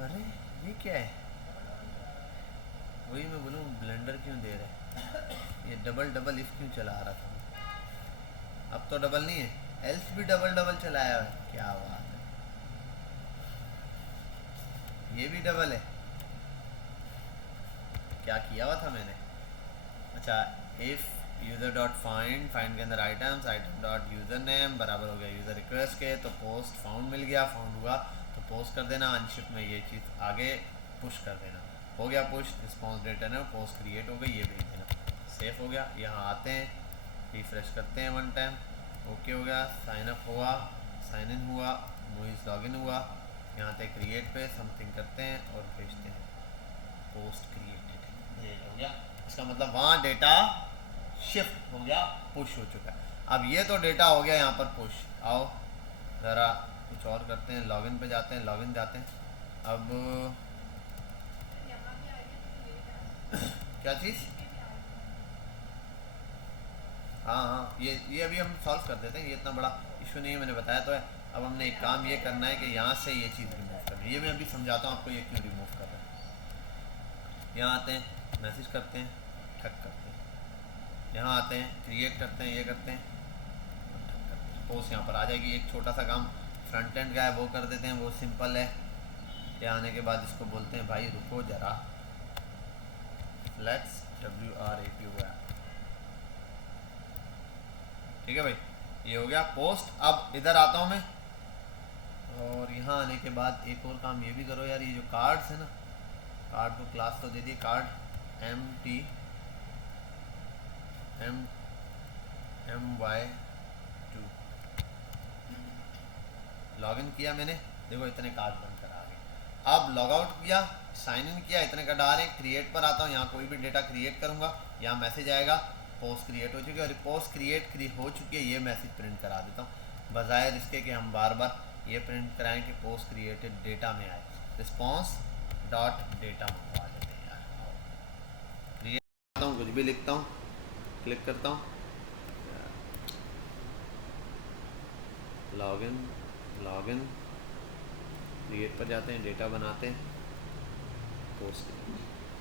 अरे ये क्या है, वही मैं बोलूँ ब्लेंडर क्यों दे रहे, ये डबल इफ क्यों चला रहा था, अब तो डबल नहीं है, एल्स भी डबल चलाया है, क्या बात है, ये भी डबल है, क्या किया हुआ था मैंने। अच्छा if user dot find, find के अंदर items, item dot user name बराबर हो गया यूज़र रिक्वेस्ट के, तो पोस्ट फाउंड मिल गया, फाउंड हुआ तो पोस्ट कर देना, अनशिफ्ट में ये चीज़ आगे पुश कर देना, हो गया पुश, रिस्पॉन्स डेटा है पोस्ट क्रिएट हो गई, ये भेज देना, सेफ हो गया। यहाँ आते हैं, रिफ्रेश करते हैं वन टाइम, ओके हो गया, साइन अप हुआ, साइन इन हुआ, मूवीज लॉगिन हुआ, यहाँ पे क्रिएट पे समथिंग करते हैं और भेजते हैं, पोस्ट क्रिएटेड, ये हो गया। इसका मतलब वहाँ डेटा शिफ्ट हो गया, पुश हो चुका है। अब ये तो डेटा हो गया यहाँ पर पुश। आओ ज़रा कुछ और करते हैं, लॉगिन पे जाते हैं, लॉगिन जाते हैं। अब क्या चीज़, हाँ ये अभी हम सॉल्व कर देते हैं, ये इतना बड़ा इशू नहीं है, मैंने बताया तो है। अब हमने एक काम ये करना है कि यहाँ से ये चीज़ रिमूव करनी है, ये मैं अभी समझाता हूँ आपको ये क्यों रिमूव कर रहा है। यहाँ आते हैं, मैसेज करते हैं, ठक करते हैं, यहाँ आते हैं, क्रिएट करते हैं, ये करते हैं, ठक करते हैं, पोस्ट यहाँ पर आ जाएगी। एक छोटा सा काम फ्रंट एंड का है वो कर देते हैं, वो सिंपल है। यहाँ आने के बाद इसको बोलते हैं भाई रुको ज़रा, फ्लेक्स WRAP हुआ, ठीक है भाई, ये हो गया पोस्ट। अब इधर आता हूँ मैं, और यहाँ आने के बाद एक और काम ये भी करो यार, ये जो कार्ड्स है ना, कार्ड को क्लास तो दे दिए, कार्ड MY2 लॉगिन किया मैंने, देखो इतने कार्ड बनकर आ गए। अब लॉग आउट किया, साइन इन किया, इतने का डाल है, क्रिएट पर आता हूँ, यहाँ कोई भी डेटा क्रिएट करूँगा, यहाँ मैसेज आएगा, पोस्ट क्रिएट हो चुकी है, और पोस्ट क्रिएट हो चुकी है ये मैसेज प्रिंट करा देता हूँ, बजाय इसके कि हम बार बार ये प्रिंट कराएं कि पोस्ट क्रिएटेड डेटा में आए। रिस्पॉन्स डॉट डेटा मंगवा देते हैं यार, क्रिएट करता हूँ, कुछ भी लिखता हूँ, क्लिक करता हूँ, लॉगिन क्रिएट पर जाते हैं, डेटा बनाते हैं, पोस्ट।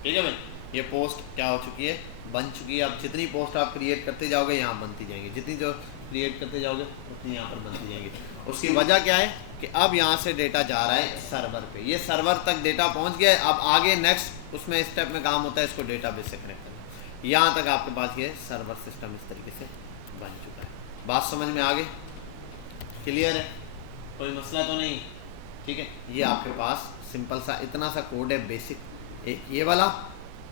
ठीक है भाई, ये पोस्ट क्या हो चुकी है, बन चुकी है। अब जितनी पोस्ट आप क्रिएट करते जाओगे यहाँ बनती जाएंगी, जितनी जो क्रिएट करते जाओगे उतनी यहाँ पर बनती जाएंगी। उसकी वजह क्या है कि अब यहाँ से डेटा जा रहा है सर्वर पे, ये सर्वर तक डेटा पहुँच गया है। अब आगे नेक्स्ट उसमें स्टेप में काम होता है इसको डेटाबेस से कनेक्ट करना। यहाँ तक आपके पास ये सर्वर सिस्टम इस तरीके से बन चुका है। बात समझ में आ गई, क्लियर है, कोई मसला तो नहीं? ठीक है, ये आपके पास सिंपल सा इतना सा कोड है बेसिक। एक ये वाला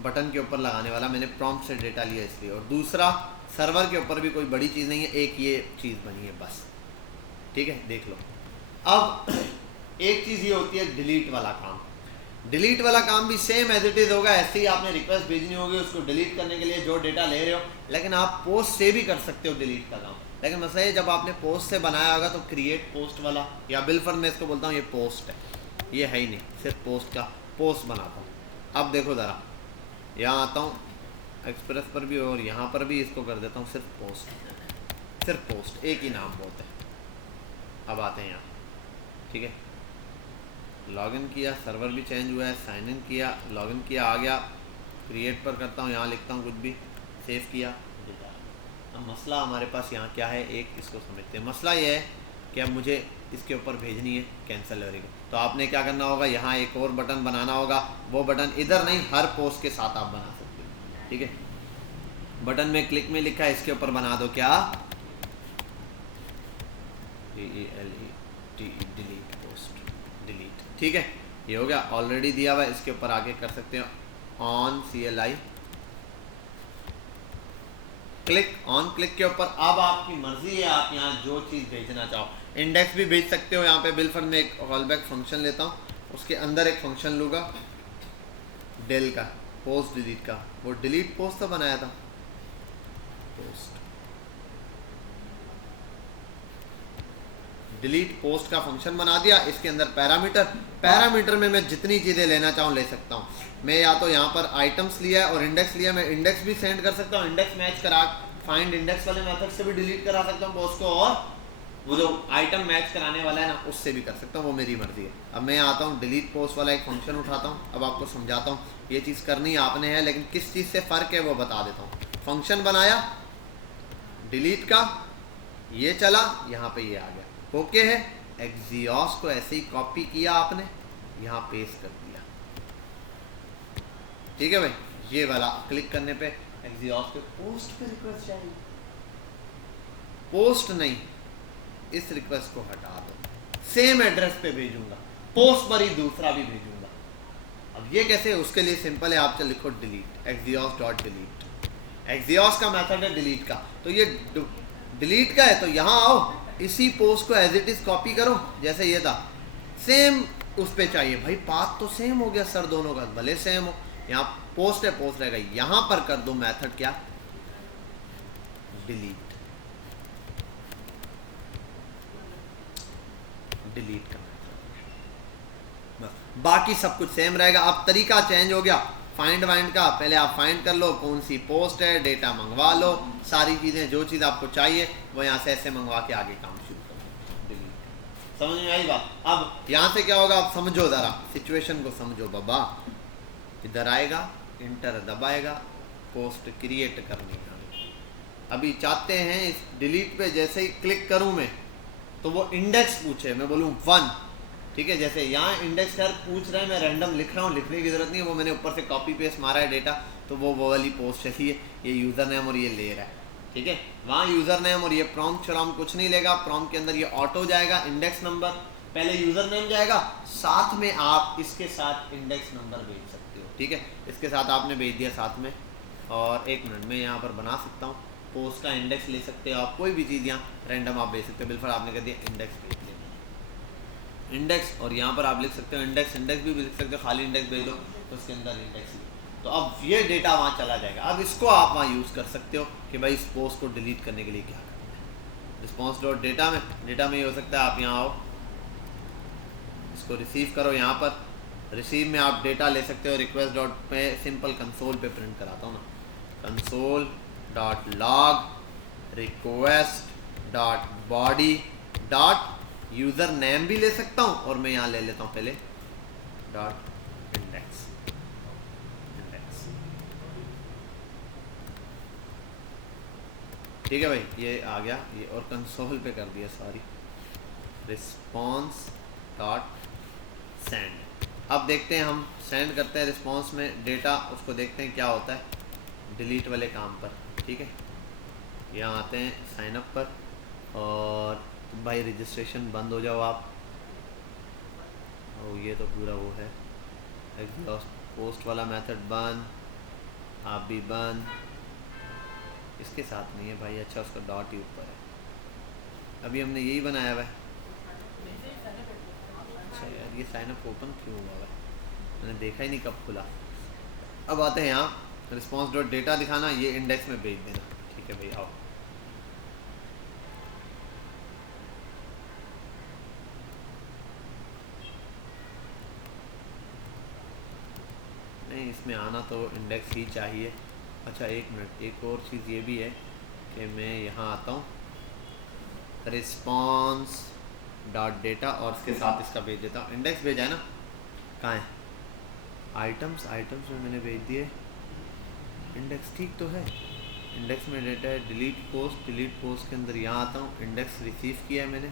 बटन के ऊपर लगाने वाला मैंने प्रॉम्प्ट से डेटा लिया इसलिए, और दूसरा सर्वर के ऊपर भी कोई बड़ी चीज़ नहीं है, एक ये चीज़ बनी है बस। ठीक है, देख लो। अब एक चीज़ ये होती है डिलीट वाला काम। डिलीट वाला काम भी सेम एज इट इज़ होगा, ऐसे ही आपने रिक्वेस्ट भेजनी होगी उसको डिलीट करने के लिए जो डेटा ले रहे हो, लेकिन आप पोस्ट से भी कर सकते हो डिलीट का काम। लेकिन मसला ये, जब आपने पोस्ट से बनाया होगा तो क्रिएट पोस्ट वाला, या बिलफर में इसको बोलता हूँ ये पोस्ट है, ये है ही नहीं, सिर्फ पोस्ट का पोस्ट बनाता हूँ। अब देखो ज़रा, यहाँ आता हूँ एक्सप्रेस पर भी और यहाँ पर भी इसको कर देता हूँ सिर्फ पोस्ट, सिर्फ पोस्ट, एक ही नाम बहुत है। अब आते हैं यहाँ, ठीक है, लॉगिन किया, सर्वर भी चेंज हुआ है, साइन इन किया, लॉगिन किया, आ गया, क्रिएट पर करता हूँ, यहाँ लिखता हूँ कुछ भी, सेव किया। अब मसला हमारे पास यहाँ क्या है, एक इसको समझते हैं। मसला ये है कि अब मुझे इसके ऊपर भेजनी है कैंसिल करेगा, तो आपने क्या करना होगा, यहाँ एक और बटन बनाना होगा। वो बटन इधर नहीं, हर पोस्ट के साथ आप बना सकते हो। ठीक है, बटन में क्लिक में लिखा है, इसके ऊपर बना दो क्या, DELETE, डिलीट पोस्ट, डिलीट। ठीक है, ये हो गया, ऑलरेडी दिया हुआ है, इसके ऊपर आगे कर सकते हो on CLI, click on, click के ऊपर अब आपकी मर्जी है, आप यहाँ जो चीज़ भेजना चाहो, इंडेक्स भी भेज सकते हो। यहाँ पे बिलफर में एक कॉलबैक फंक्शन लेता हूँ, उसके अंदर एक फंक्शन लूँगा डेल का, पोस्ट डिलीट का, वो डिलीट पोस्ट तो बनाया था, पोस्ट डिलीट पोस्ट का फंक्शन बना दिया। इसके अंदर पैरामीटर में मैं जितनी चीज़ें लेना चाहूँ ले सकता हूँ। मैं या तो यहाँ पर आइटम्स लिया है और इंडेक्स लिया, मैं इंडेक्स भी सेंड कर सकता हूँ, इंडेक्स मैच करा, फाइंड इंडेक्स वाले मेथड से भी डिलीट करा सकता हूँ पोस्ट को, और वो जो आइटम मैच कराने वाला है ना उससे भी कर सकता हूँ, वो मेरी मर्जी है। अब मैं आता हूँ डिलीट पोस्ट वाला एक फंक्शन उठाता हूँ, अब आपको समझाता हूँ। ये चीज़ करनी आपने है, लेकिन किस चीज़ से फ़र्क है वो बता देता हूँ। फंक्शन बनाया डिलीट का, ये चला, यहाँ पे ये आ गया, ओके है। एक्सियोस को ऐसे ही कॉपी किया आपने, यहाँ पेस्ट कर दिया। ठीक है भाई, ये वाला क्लिक करने पे एक्सियोस पे पोस्ट पे रिक्वेस्ट चाहिए, पोस्ट नहीं, इस रिक्वेस्ट को हटा दो, सेम एड्रेस पे भेजूंगा, पोस्ट पर ही दूसरा भी भेजूंगा। अब ये कैसे, उसके लिए सिंपल है, आप चल लिखो delete, Axios dot delete. Axios का मेथड है डिलीट का, तो ये डिलीट का है, तो यहाँ आओ, इसी पोस्ट को एज इट इज कॉपी करो, जैसे ये था, सेम उस पे चाहिए भाई, पाथ तो सेम हो गया सर दोनों का, भले सेम हो, यहाँ पोस्ट है, पोस्ट रहेगा, यहाँ पर कर दो मेथड क्या, डिलीट, डिलीट का बस, बाकी सब कुछ सेम रहेगा। अब तरीका चेंज हो गया, फाइंड वाइंड का, पहले आप फाइंड कर लो कौन सी पोस्ट है, डेटा मंगवा लो, सारी चीज़ें जो चीज़ आपको चाहिए वो यहाँ से ऐसे मंगवा के आगे काम शुरू करो, डिलीट। समझ में आई बात? अब यहाँ से क्या होगा, आप समझो ज़रा, सिचुएशन को समझो बाबा। इधर आएगा, इंटर दबाएगा, पोस्ट क्रिएट करनी है। अभी चाहते हैं इस डिलीट पे जैसे ही क्लिक करूँ मैं, तो वो इंडेक्स पूछे, मैं बोलूँ 1, ठीक है, जैसे यहाँ इंडेक्स सर पूछ रहे हैं, मैं रैंडम लिख रहा हूँ, लिखने की ज़रूरत नहीं है, वो मैंने ऊपर से कॉपी पेस्ट मारा है डेटा, तो वो वाली पोस्ट चाहिए, ये यूज़र नेम और ये ले रहा है, ठीक है। वहाँ यूज़र नेम और ये प्रॉम्प्ट श्रॉम्प्ट कुछ नहीं लेगा, प्रॉम्प्ट के अंदर ये ऑटो जाएगा, इंडेक्स नंबर, पहले यूज़र नेम जाएगा, साथ में आप इसके साथ इंडेक्स नंबर भेज सकते हो, ठीक है। इसके साथ आपने भेज दिया साथ में, और 1 मिनट में यहाँ पर बना सकता हूँ, पोस्ट का इंडेक्स ले सकते हो आप, कोई भी चीज़ यहाँ रैंडम आप भेज सकते हो। बिल्कुल आपने कह दिया इंडेक्स भेज दिया, इंडेक्स, और यहाँ पर आप लिख सकते हो इंडेक्स, इंडेक्स भी लिख सकते हो, खाली इंडेक्स भेज दो तो उसके अंदर इंडेक्स तो अब ये डेटा वहाँ चला जाएगा। अब इसको आप वहाँ यूज़ कर सकते हो कि भाई इस पोस्ट को डिलीट करने के लिए क्या करना है। रिस्पॉन्स डॉट डेटा में ये हो सकता है आप यहाँ आओ, इसको रिसीव करो, यहाँ पर रिसीव में आप डेटा ले सकते हो। रिक्वेस्ट डॉट पे सिंपल कंसोल पे प्रिंट कराता हूँ ना, console dot log request dot body dot user name भी ले सकता हूँ, और मैं यहाँ ले लेता हूँ पहले डॉट इंडेक्स। ठीक है भाई, ये आ गया ये, और कंसोल पे कर दिया सॉरी, रिस्पॉन्स डॉट सेंड। अब देखते हैं, हम सेंड करते हैं रिस्पॉन्स में डेटा, उसको देखते हैं क्या होता है डिलीट वाले काम पर। ठीक है, यहाँ आते हैं साइन अप पर, और भाई रजिस्ट्रेशन बंद हो जाओ आप। ओ ये तो पूरा वो है, एग्जॉस्ट पोस्ट वाला मेथड बंद, आप भी बंद, इसके साथ नहीं है भाई। अच्छा उसका डॉट ही ऊपर है, अभी हमने यही बनाया हुआ है। अच्छा यार ये साइन अप ओपन क्यों हुआ है, मैंने देखा ही नहीं कब खुला। अब आते हैं यहाँ रिस्पॉन्स डॉट डेटा दिखाना, ये इंडेक्स में भेज देना। ठीक है भाई आओ, नहीं इसमें आना तो इंडेक्स ही चाहिए। अच्छा एक मिनट, एक और चीज़ ये भी है कि मैं यहाँ आता हूँ रिस्पॉन्स डॉट डेटा, और इसके साथ इसका भेज देता हूँ। इंडेक्स भेजा है ना, कहाँ है आइटम्स, आइटम्स में मैंने भेज दिए इंडेक्स, ठीक तो है। इंडेक्स में डेटा है डिलीट पोस्ट, डिलीट पोस्ट के अंदर यहाँ आता हूँ, इंडेक्स रिसीव किया है मैंने,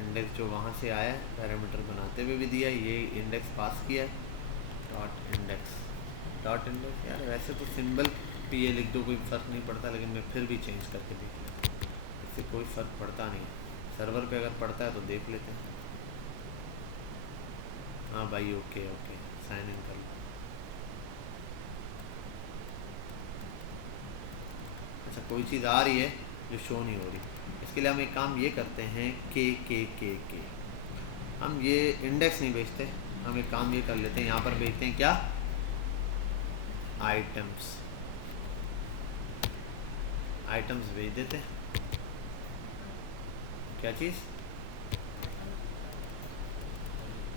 इंडेक्स जो वहाँ से आया है पैरामीटर बनाते हुए भी दिया है, ये इंडेक्स पास किया है डॉट इंडेक्स। डॉट इंडेक्स यार वैसे तो सिंबल पे ये लिख दो कोई फ़र्क नहीं पड़ता, लेकिन मैं फिर भी चेंज करके देख लेता हूँ, इससे कोई फ़र्क पड़ता नहीं। सर्वर पे अगर पड़ता है तो देख लेते हैं। हाँ भाई ओके ओके, साइन इन कर लो। अच्छा कोई चीज़ आ रही है जो शो नहीं हो रही, इसके लिए हम एक काम ये करते हैं के हम ये इंडेक्स नहीं भेजते, हम एक काम ये कर लेते हैं, यहाँ पर भेजते हैं क्या आइटम्स, आइटम्स भेज देते हैं। क्या चीज़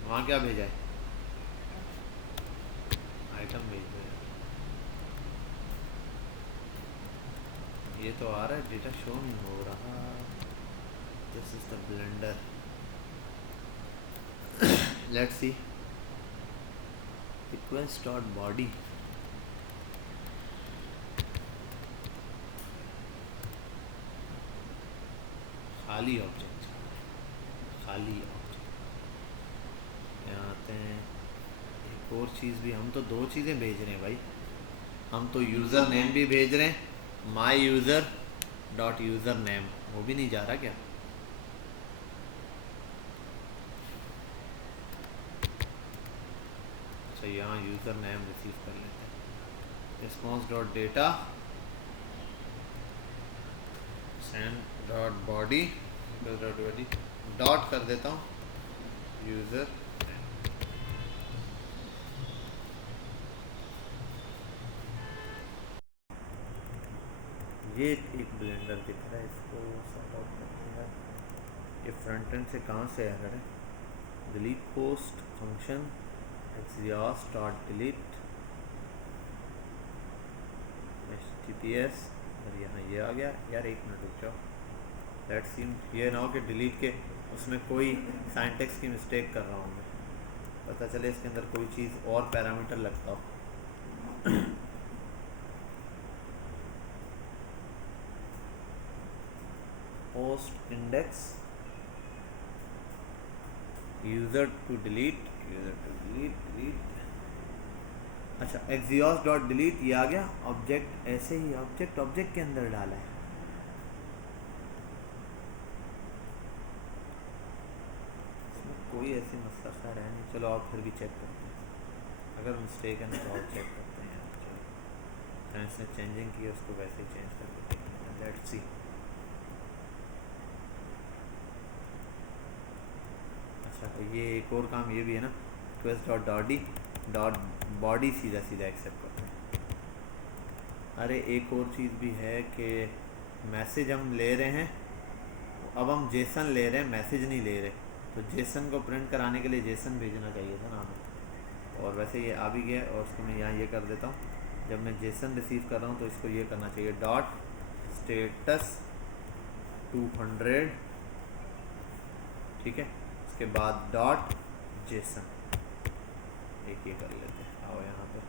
वहाँ क्या भेजा है, आइटम भेज दो। ये तो आ रहा है, डेटा शो नहीं हो रहा, this is the blender. Let's see request dot body, खाली ऑब्जेक्ट, खाली ऑब्जेक्ट। यहाँ आते हैं, एक और चीज़ भी, हम तो दो चीज़ें भेज रहे हैं भाई, हम तो यूज़र नेम भी भेज रहे हैं, माई यूज़र डॉट यूज़र नेम, वो भी नहीं जा रहा क्या। अच्छा यहाँ यूज़र नेम रिसीव कर लेते हैं, response dot data send dot body dot कर देता हूँ यूज़र। ये एक ब्लेंडर दिख रहा है, इसको सॉर्ट आउट करते हैं। ये फ्रंट एंड से कहाँ से एरर है, delete post function axios dot delete HTTPS, और यहाँ ये आ गया। यार एक मिनट रुक जाओ, लेट्स सी, ये ना हो कि डिलीट के उसमें कोई सिंटैक्स की मिस्टेक कर रहा हूँ मैं, पता चले इसके अंदर कोई चीज़ और पैरामीटर लगता हो। Post index user to delete, delete. अच्छा एक्सियस डॉट डिलीट, ये आ गया ऑब्जेक्ट, ऐसे ही ऑब्जेक्ट के अंदर डाला है। इसमें कोई ऐसी मसला सा रहा नहीं, चलो आप फिर भी चेक करते हैं, अगर मिस्टेक है ना तो और चेक करते हैं। चलो इसने चेंजिंग की है, उसको वैसे ही चेंज करके देखते हैं, लेट्स सी। अच्छा तो ये एक और काम ये भी है ना, रिक्वेस्ट डॉट बॉडी सीधा सीधा एक्सेप्ट करते हैं। अरे एक और चीज़ भी है कि मैसेज हम ले रहे हैं, अब हम जेसन ले रहे हैं, मैसेज नहीं ले रहे, तो जेसन को प्रिंट कराने के लिए जेसन भेजना चाहिए था ना हमें, और वैसे ये आ भी गया। और इसको मैं यहाँ ये कर देता हूँ, जब मैं जेसन रिसीव कर रहा हूँ तो इसको ये करना चाहिए डॉट स्टेटस 200, ठीक है, उसके बाद डॉट जेसन, एक ये कर लेते हैं। आओ यहाँ पे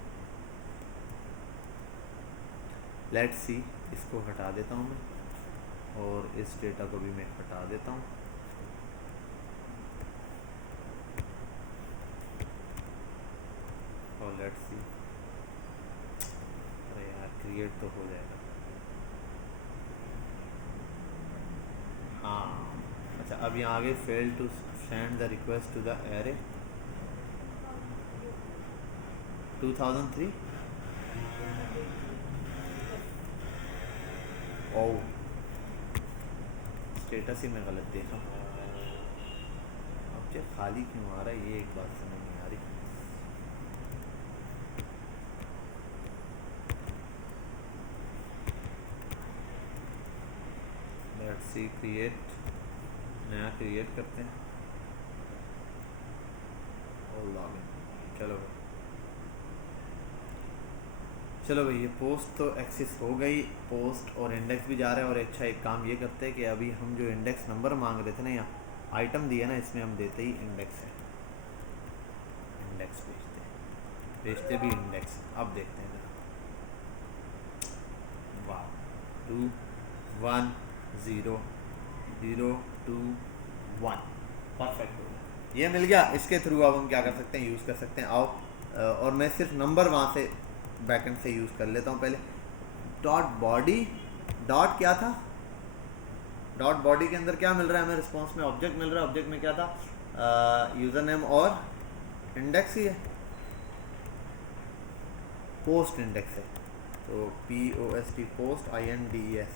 लेट्स सी, इसको हटा देता हूँ मैं, और इस डेटा को भी मैं हटा देता हूँ। और लेट्स सी, अरे यार क्रिएट तो हो जाएगा। हाँ अच्छा, अब यहाँ आगे fail to send the request to the array 2003। ओ स्टेटस ही मैं गलत देखा, अब क्या खाली क्यों आ रहा है, ये एक बात समझ नहीं आ रही। लेट्स सी, क्रिएट, नया क्रिएट करते हैं और लॉगिन। चलो भाई, ये पोस्ट तो एक्सेस हो गई, पोस्ट और इंडेक्स भी जा रहा है। और अच्छा एक काम ये करते हैं कि अभी हम जो इंडेक्स नंबर मांग रहे थे ना, यहाँ आइटम दिया ना, इसमें हम देते ही इंडेक्स है, इंडेक्स भेजते भी इंडेक्स। अब देखते हैं, वाह 2 1 0 0 2 1, परफेक्ट हो गया, ये मिल गया। इसके थ्रू अब हम क्या कर सकते हैं, यूज़ कर सकते हैं। आओ और मैं सिर्फ नंबर वहाँ से बैकएंड से यूज़ कर लेता हूँ। पहले डॉट बॉडी, डॉट क्या था, डॉट बॉडी के अंदर क्या मिल रहा है हमें, रिस्पॉन्स में ऑब्जेक्ट मिल रहा है। ऑब्जेक्ट में क्या था, यूज़र नेम और इंडेक्स ही है, पोस्ट इंडेक्स है, तो POST post INDEX,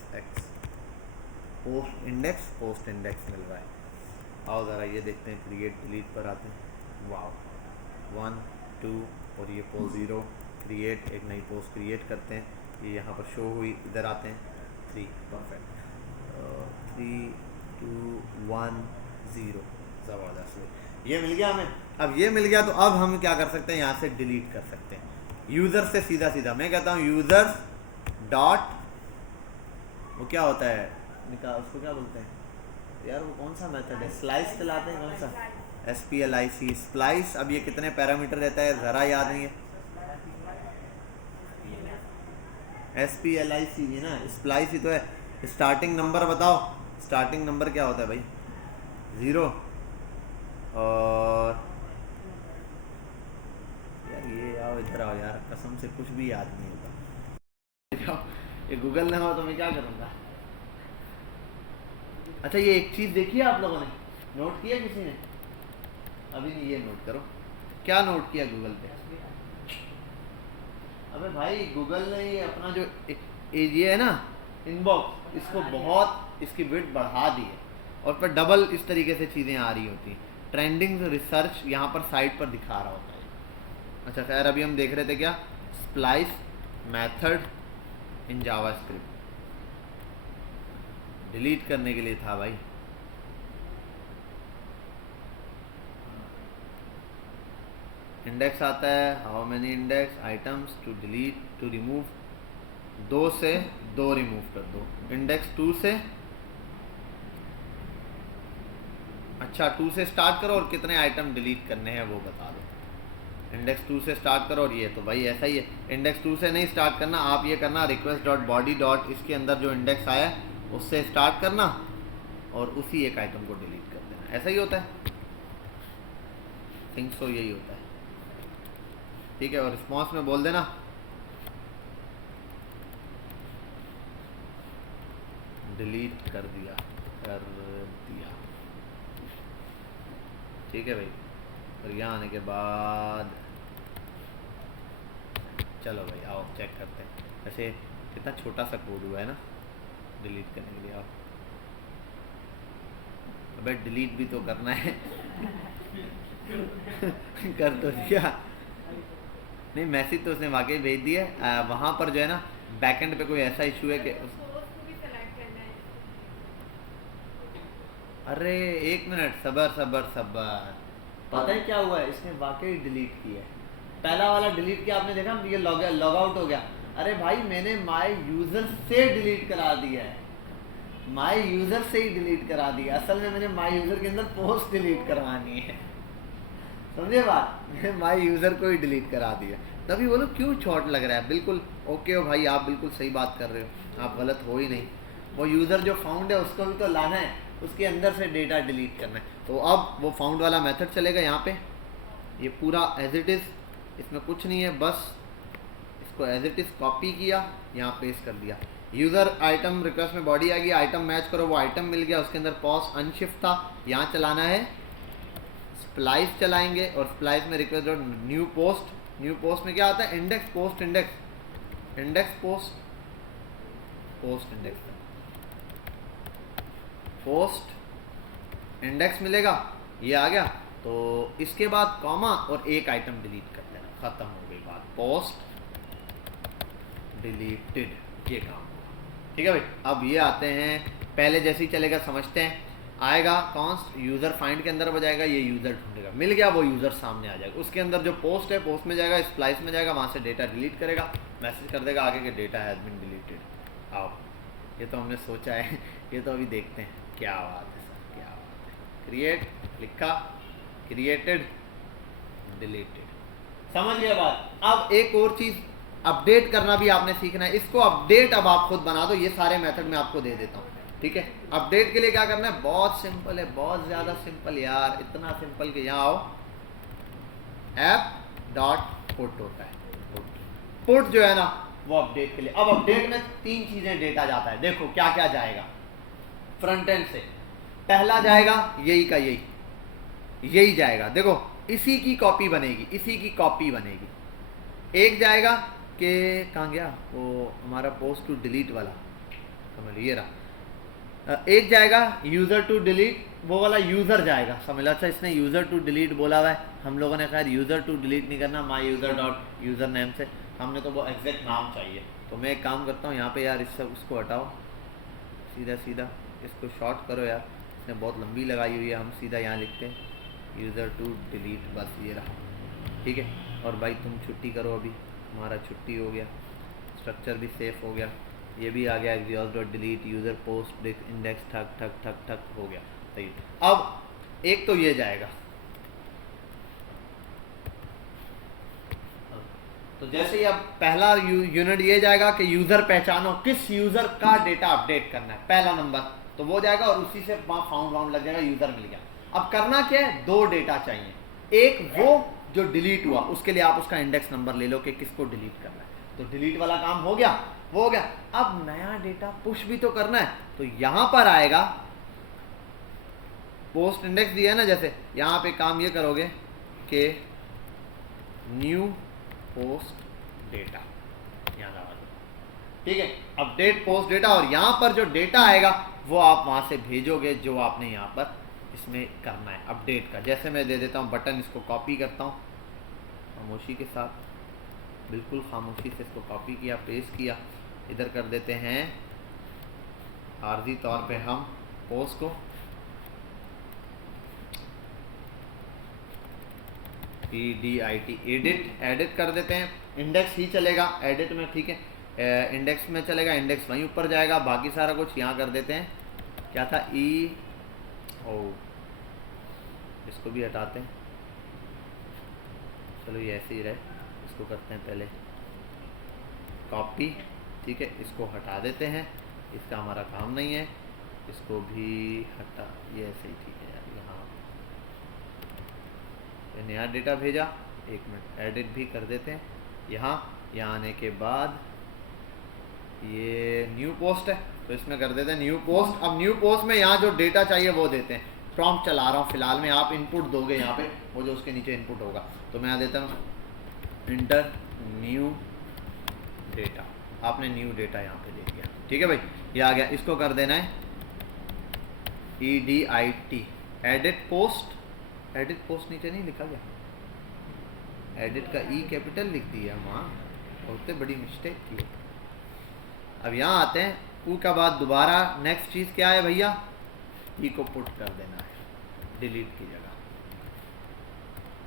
post index, post index मिल रहा है। आओ ज़रा ये देखते हैं, क्रिएट डिलीट पर आते हैं। वाह 1 2 और ये पोस्ट 0, क्रिएट, एक नई पोस्ट क्रिएट करते हैं, ये यहाँ पर शो हुई, इधर आते हैं 3, परफेक्ट, 3 2 1 0, ज़बरदस्त, ये मिल गया हमें। अब ये मिल गया तो अब हम क्या कर सकते हैं, यहाँ से डिलीट कर सकते हैं यूज़र से सीधा सीधा। मैं कहता हूँ यूज़र डॉट, वो क्या होता है, उसको क्या बोलते हैं यार, वो कौन सा मेथड है, स्लाइस चलाते हैं, कौन सा, SPLIC, स्प्लाइस। अब ये कितने पैरामीटर रहता है ज़रा याद नहीं है, SPLIC है ना, स्प्लाइस ही तो है। स्टार्टिंग नंबर बताओ, स्टार्टिंग नंबर क्या होता है भाई, 0, और यार ये आओ इधर आओ यार, कसम से कुछ भी याद नहीं होता, ये गूगल ना हो तो मैं क्या करूँगा। अच्छा ये एक चीज़ देखी है आप लोगों ने, नोट किया किसी ने, अभी नहीं, ये नोट करो, क्या नोट किया गूगल पे। अबे भाई गूगल ने ये अपना जो ये है ना इनबॉक्स, इसको बहुत इसकी विड्थ बढ़ा दी है, और पर डबल इस तरीके से चीज़ें आ रही होती हैं, ट्रेंडिंग रिसर्च यहाँ पर साइट पर दिखा रहा होता है। अच्छा खैर, अभी हम देख रहे थे क्या, splice method in JavaScript, delete करने के लिए था भाई। इंडेक्स आता है, how many index items to delete to remove, 2 से 2 रिमूव कर दो, इंडेक्स 2 से, अच्छा 2 से स्टार्ट करो और कितने आइटम डिलीट करने हैं वो बता दो। इंडेक्स 2 से स्टार्ट करो, और ये तो भाई ऐसा ही है, इंडेक्स 2 से नहीं स्टार्ट करना, आप ये करना रिक्वेस्ट डॉट बॉडी डॉट, इसके अंदर जो इंडेक्स आया उससे स्टार्ट करना और उसी एक आइटम को डिलीट कर देना, ऐसा ही होता है, थिंक सो यही होता है, ठीक है। और रिस्पॉन्स में बोल देना डिलीट कर दिया, ठीक है भाई। और यहाँ आने के बाद चलो भाई आओ चेक करते हैं, वैसे कितना छोटा सा कोड हुआ है ना डिलीट करने के लिए। आओ अबे डिलीट भी तो करना है कर तो दिया, नहीं मैसेज तो उसने वाकई भेज दिया है। वहाँ पर जो है ना बैकएंड पे कोई ऐसा इशू है कि अरे एक मिनट सबर सबर सबर, पता है क्या हुआ है, इसने वाकई डिलीट किया है। पहला वाला डिलीट किया आपने देखा, ये लॉग आउट हो गया। अरे भाई मैंने माय यूजर से डिलीट करा दिया है, माय यूजर से ही डिलीट करा दिया। असल में मैंने माय यूजर के अंदर पोस्ट डिलीट करवानी है, समझे बात, मैंने माय यूजर को ही डिलीट करा दिया। तभी बोलो क्यों शॉर्ट लग रहा है। बिल्कुल ओके हो भाई, आप बिल्कुल सही बात कर रहे हो, आप गलत हो ही नहीं। वो यूज़र जो फाउंड है उसको भी तो लाना है, उसके अंदर से डेटा डिलीट करना है। तो अब वो फाउंड वाला मेथड चलेगा यहाँ पे, ये पूरा एज इट इज़, इसमें कुछ नहीं है, बस इसको एज इट इज़ कॉपी किया, यहाँ पेस्ट कर दिया। यूज़र आइटम रिक्वेस्ट में बॉडी आ गई, आइटम मैच करो, वो आइटम मिल गया, उसके अंदर पॉज अनशिफ्ट था, यहाँ चलाना है स्प्लाइस चलाएंगे, और स्प्लाइस में request dot new post, new post में क्या आता है, index post index, index post post index, post index मिलेगा, ये आ गया। तो इसके बाद कॉमा और एक आइटम डिलीट कर देना, खत्म हो गई बात, पोस्ट डिलीटेड, ये काम। ठीक है भाई, अब ये आते हैं, पहले जैसे ही चलेगा समझते हैं, आएगा कॉन्स्ट यूज़र फाइंड के अंदर बजाएगा, ये यूज़र ढूंढेगा, मिल गया, वो यूज़र सामने आ जाएगा, उसके अंदर जो पोस्ट है पोस्ट में जाएगा, स्प्लाइस में जाएगा, वहाँ से डेटा डिलीट करेगा, मैसेज कर देगा आगे के डेटा हैज़ बीन डिलीटेड। आओ ये तो हमने सोचा है, ये तो अभी देखते हैं, क्या बात है सर, क्या बात है। क्रिएट लिखा, क्रिएटेड, डिलीटेड, समझ गया बात। अब एक और चीज़, अपडेट करना भी आपने सीखना है, इसको अपडेट अब आप खुद बना दो, ये सारे मेथड मैं आपको दे देता हूँ। ठीक है, अपडेट के लिए क्या करना है, बहुत सिंपल है, बहुत ज़्यादा सिंपल यार, इतना सिंपल कि यहाँ आओ, ऐप डॉट पुट होता है, पुट जो है ना वो अपडेट के लिए। अब अपडेट में 3 चीज़ें डेटा जाता है, देखो क्या क्या जाएगा फ्रंट एंड से। पहला जाएगा यही का यही, यही जाएगा, देखो इसी की कॉपी बनेगी, इसी की कॉपी बनेगी। एक जाएगा कि कहाँ गया वो हमारा पोस्ट टू डिलीट वाला, समझ ये रहा। एक जाएगा यूज़र टू डिलीट, वो वाला यूज़र जाएगा, समझ लो। अच्छा इसने यूज़र टू डिलीट बोला हुआ है, हम लोगों ने कहा यूज़र टू डिलीट नहीं करना, माई यूज़र डॉट यूज़र नेम से, हमने तो वो एग्जैक्ट नाम चाहिए। तो मैं एक काम करता हूँ यहाँ पे यार, इससे उसको हटाओ, सीधा सीधा इसको शॉर्ट करो यार, इसने बहुत लंबी लगाई हुई है, हम सीधा यहाँ लिखते हैं यूज़र टू डिलीट, बस ये रहा। ठीक है, और भाई तुम छुट्टी करो, अभी हमारा छुट्टी हो गया, स्ट्रक्चर भी सेफ हो गया, ये भी आ गया exhaust dot delete user post index, ठक ठक ठक ठक हो गया। सही, अब एक तो ये जाएगा, तो जैसे ही अब पहला यूनिट ये जाएगा कि यूज़र पहचानो किस यूज़र का डेटा अपडेट करना है, पहला नंबर, तो वो जाएगा और उसी से वहाँ फाउंड वाउंड लग जाएगा, यूज़र मिल गया। अब करना क्या है, 2 डेटा चाहिए, एक वो जो डिलीट हुआ, उसके लिए आप उसका इंडेक्स नंबर ले लो कि किसको डिलीट करना है, तो डिलीट वाला काम हो गया, वो हो गया। अब नया डेटा पुश भी तो करना है, तो यहां पर आएगा पोस्ट इंडेक्स दिया है ना, जैसे यहां पे काम ये करोगे कि न्यू पोस्ट डेटा, यहां लगा दो। ठीक है, अपडेट पोस्ट डेटा, और यहां पर जो डेटा आएगा वो आप वहां से भेजोगे जो आपने यहां पर इसमें करना है अपडेट का। जैसे मैं दे देता हूं बटन, इसको कॉपी करता हूं खामोशी के साथ, बिल्कुल खामोशी से इसको कॉपी किया, पेस्ट किया, इधर कर देते हैं आर्जी तौर पे हम पोस्ट को EDIT एडिट, एडिट कर देते हैं, इंडेक्स ही चलेगा एडिट में। ठीक है, इंडेक्स में चलेगा, इंडेक्स वहीं ऊपर जाएगा, बाकी सारा कुछ यहाँ कर देते हैं। क्या था इसको भी हटाते हैं, चलो ये ऐसे ही रहे, इसको करते हैं पहले कॉपी। ठीक है, इसको हटा देते हैं, इसका हमारा काम नहीं है, इसको भी हटा, ये ऐसे ही ठीक है यार। यहाँ नया डेटा भेजा, एक मिनट एडिट भी कर देते हैं, यहाँ आने के बाद ये न्यू पोस्ट है तो इसमें कर देते हैं न्यू पोस्ट। अब न्यू पोस्ट में यहाँ जो डेटा चाहिए वो देते हैं, प्रॉम्प्ट चला रहा हूँ फिलहाल में, आप इनपुट दोगे यहाँ पे, वो जो उसके नीचे इनपुट होगा, तो मैं यहाँ देता हूँ इंटर न्यू डेटा, आपने न्यू डेटा यहाँ पे दे दिया। ठीक है भाई, ये आ गया, इसको कर देना है EDIT edit post, edit post नीचे नहीं लिखा गया, एडिट का ई कैपिटल लिख दिया वहाँ, बहुत बड़ी मिस्टेक की। अब यहाँ आते हैं, ऊ का बाद दोबारा नेक्स्ट चीज़ क्या है भैया, ई को पुट कर देना है डिलीट की जगह,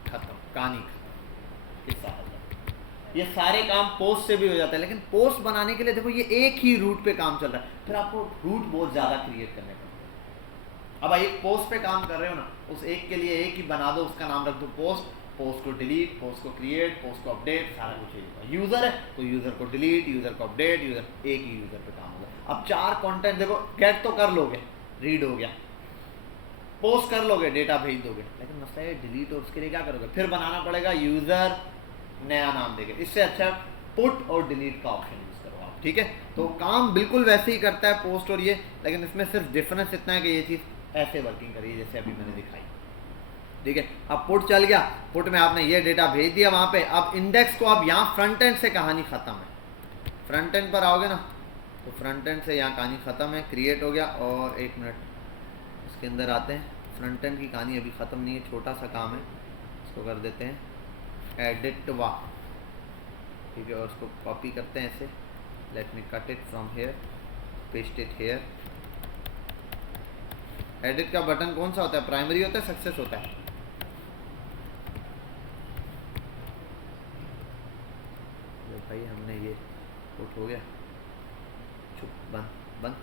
खत्म, कहानी खत्म। किस्सा खत्म। ये सारे काम पोस्ट से भी हो जाते हैं, लेकिन पोस्ट बनाने के लिए देखो ये एक ही रूट पे काम चल रहा है, फिर आपको रूट बहुत ज़्यादा क्रिएट करने पड़ते हैं। अब एक पोस्ट पे काम कर रहे हो ना, उस एक के लिए एक ही बना दो, उसका नाम रख दो पोस्ट, पोस्ट को डिलीट, पोस्ट को क्रिएट, पोस्ट को अपडेट, सारा कुछ एक। यूज़र है तो यूज़र को डिलीट, यूज़र को अपडेट, यूज़र, एक ही यूज़र पे काम होगा। अब 4 कंटेंट देखो, गेट तो कर लोगे, रीड हो गया, पोस्ट कर लोगे, डेटा भेज दोगे, लेकिन मसला है डिलीट, और उसके लिए क्या करोगे, फिर बनाना पड़ेगा यूज़र, नया नाम देके। इससे अच्छा पुट और डिलीट का ऑप्शन यूज़ करो आप, ठीक है। तो काम बिल्कुल वैसे ही करता है पोस्ट और ये, लेकिन इसमें सिर्फ डिफरेंस इतना है कि ये चीज़ ऐसे वर्किंग करी है जैसे अभी मैंने दिखाई, ठीक है। अब पुट चल गया, पुट में आपने ये डेटा भेज दिया वहाँ पे। अब इंडेक्स को, अब यहाँ फ्रंट एंड से कहानी ख़त्म है, फ्रंट एंड पर आओगे ना तो फ्रंट एंड से यहाँ कहानी ख़त्म है, क्रिएट हो गया। और एक मिनट इसके अंदर आते हैं, फ्रंट एंड की कहानी अभी ख़त्म नहीं है, छोटा सा काम है, इसको कर देते हैं एडिट वा, ठीक है, और उसको कॉपी करते हैं ऐसे, let me cut it from here, paste it here. Edit का बटन कौन सा होता है, प्राइमरी होता है, सक्सेस होता है? भाई हमने ये पुट हो गया, चुप, बंद बंद,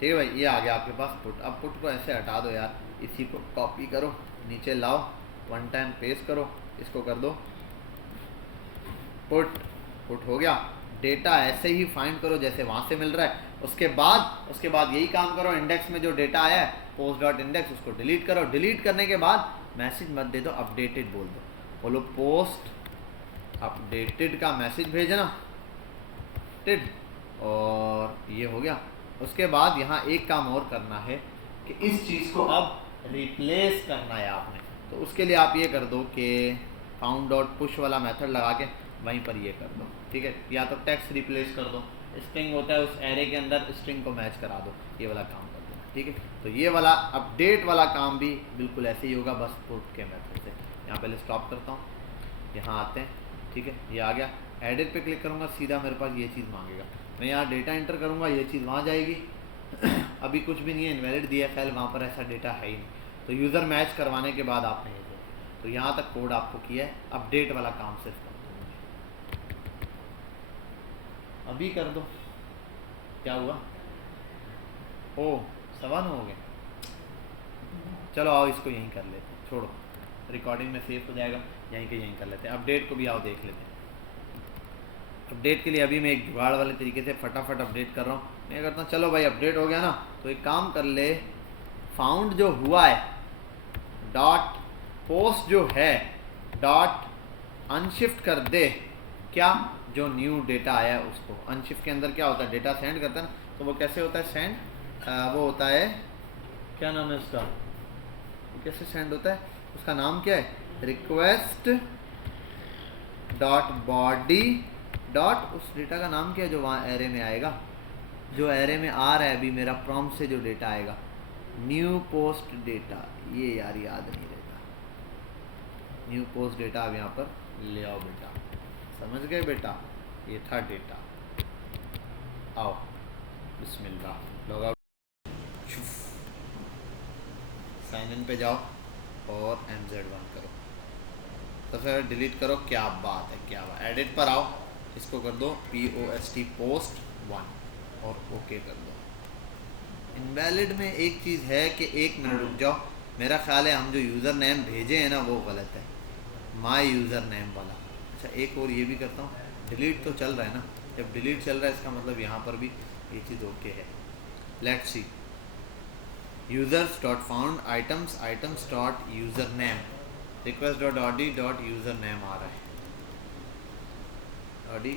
ठीक है भाई, ये आ गया आपके पास पुट। अब पुट को ऐसे हटा दो यार, इसी को कॉपी करो, नीचे लाओ, वन टाइम पेस्ट करो, इसको कर दो पुट, पुट हो गया। डेटा ऐसे ही फाइंड करो जैसे वहाँ से मिल रहा है। उसके बाद यही काम करो, इंडेक्स में जो डेटा आया है पोस्ट डॉट इंडेक्स, उसको डिलीट करो। डिलीट करने के बाद मैसेज मत दे दो, अपडेटेड बोल दो, बोलो पोस्ट अपडेटेड का मैसेज भेजना, टिड, और ये हो गया। उसके बाद यहाँ एक काम और करना है कि इस चीज़ को अब रिप्लेस करना है आपने, तो उसके लिए आप ये कर दो कि फाउंड डॉट पुश वाला मेथड लगा के वहीं पर ये कर दो, ठीक है। या तो टेक्स्ट रिप्लेस कर दो, स्ट्रिंग होता है उस एरे के अंदर, स्ट्रिंग को मैच करा दो, ये वाला काम कर दो, ठीक है। तो ये वाला अपडेट वाला काम भी बिल्कुल ऐसे ही होगा, बस पुट के मेथड से। यहाँ पहले स्टॉप करता हूँ, यहाँ आते हैं, ठीक है, ये आ गया। एडिट पे क्लिक करूँगा, सीधा मेरे पास ये चीज़ मांगेगा, मैं यहाँ डेटा एंटर करूँगा, ये चीज़ वहाँ जाएगी। अभी कुछ भी नहीं है, इनवैलिड दिया फाइल, वहाँ पर ऐसा डेटा है ही नहीं। तो यूज़र मैच करवाने के बाद आपने ये देखा, तो यहाँ तक कोड आपको किया है, अपडेट वाला काम सिर्फ कर दो, अभी कर दो। क्या हुआ? ओ 9:15 हो गए, चलो आओ इसको यहीं कर लेते हैं, छोड़ो, रिकॉर्डिंग में सेव हो जाएगा, यहीं के यहीं कर लेते हैं। अपडेट को भी आओ देख लेते हैं। अपडेट के लिए अभी मैं एक जुगाड़ वाले तरीके से फटाफट अपडेट कर रहा हूँ। मैं करता हूँ, चलो भाई अपडेट हो गया ना, तो एक काम कर ले, फाउंड जो हुआ है डॉट पोस्ट जो है डॉट अनशिफ्ट कर दे, क्या जो न्यू डेटा आया है उसको। अनशिफ्ट के अंदर क्या होता है, डेटा सेंड करता है ना, तो वो कैसे होता है सेंड, वो होता है, क्या नाम है उसका, वो कैसे सेंड होता है, उसका नाम क्या है, रिक्वेस्ट डॉट बॉडी डॉट, उस डेटा का नाम क्या है जो वहाँ एरे में आएगा, जो एरे में आ रहा है अभी मेरा प्रॉम्प्ट से जो डेटा आएगा, न्यू पोस्ट डेटा, ये यार याद नहीं रहता, न्यू पोस्ट डेटा। अब यहाँ पर ले आओ बेटा, समझ गए बेटा, ये था डेटा, आओ बिस्मिल्लाह, लॉग आउट, साइन इन पे जाओ और MZ1 करो, तो फिर डिलीट करो, क्या बात है, क्या बात। एडिट पर आओ, इसको कर दो POST पोस्ट 1 और ओके कर दो। इनवैलिड में एक चीज़ है कि 1 मिनट रुक जाओ, मेरा ख्याल है हम जो यूज़र नेम भेजे हैं ना वो गलत है, माय यूज़र नेम वाला। अच्छा एक और ये भी करता हूँ, डिलीट तो चल रहा है ना, जब डिलीट चल रहा है इसका मतलब यहाँ पर भी ये चीज़ ओके है। Let's see, users dot found items, items dot user name, request dot body dot user name आ रहा है, ऑडी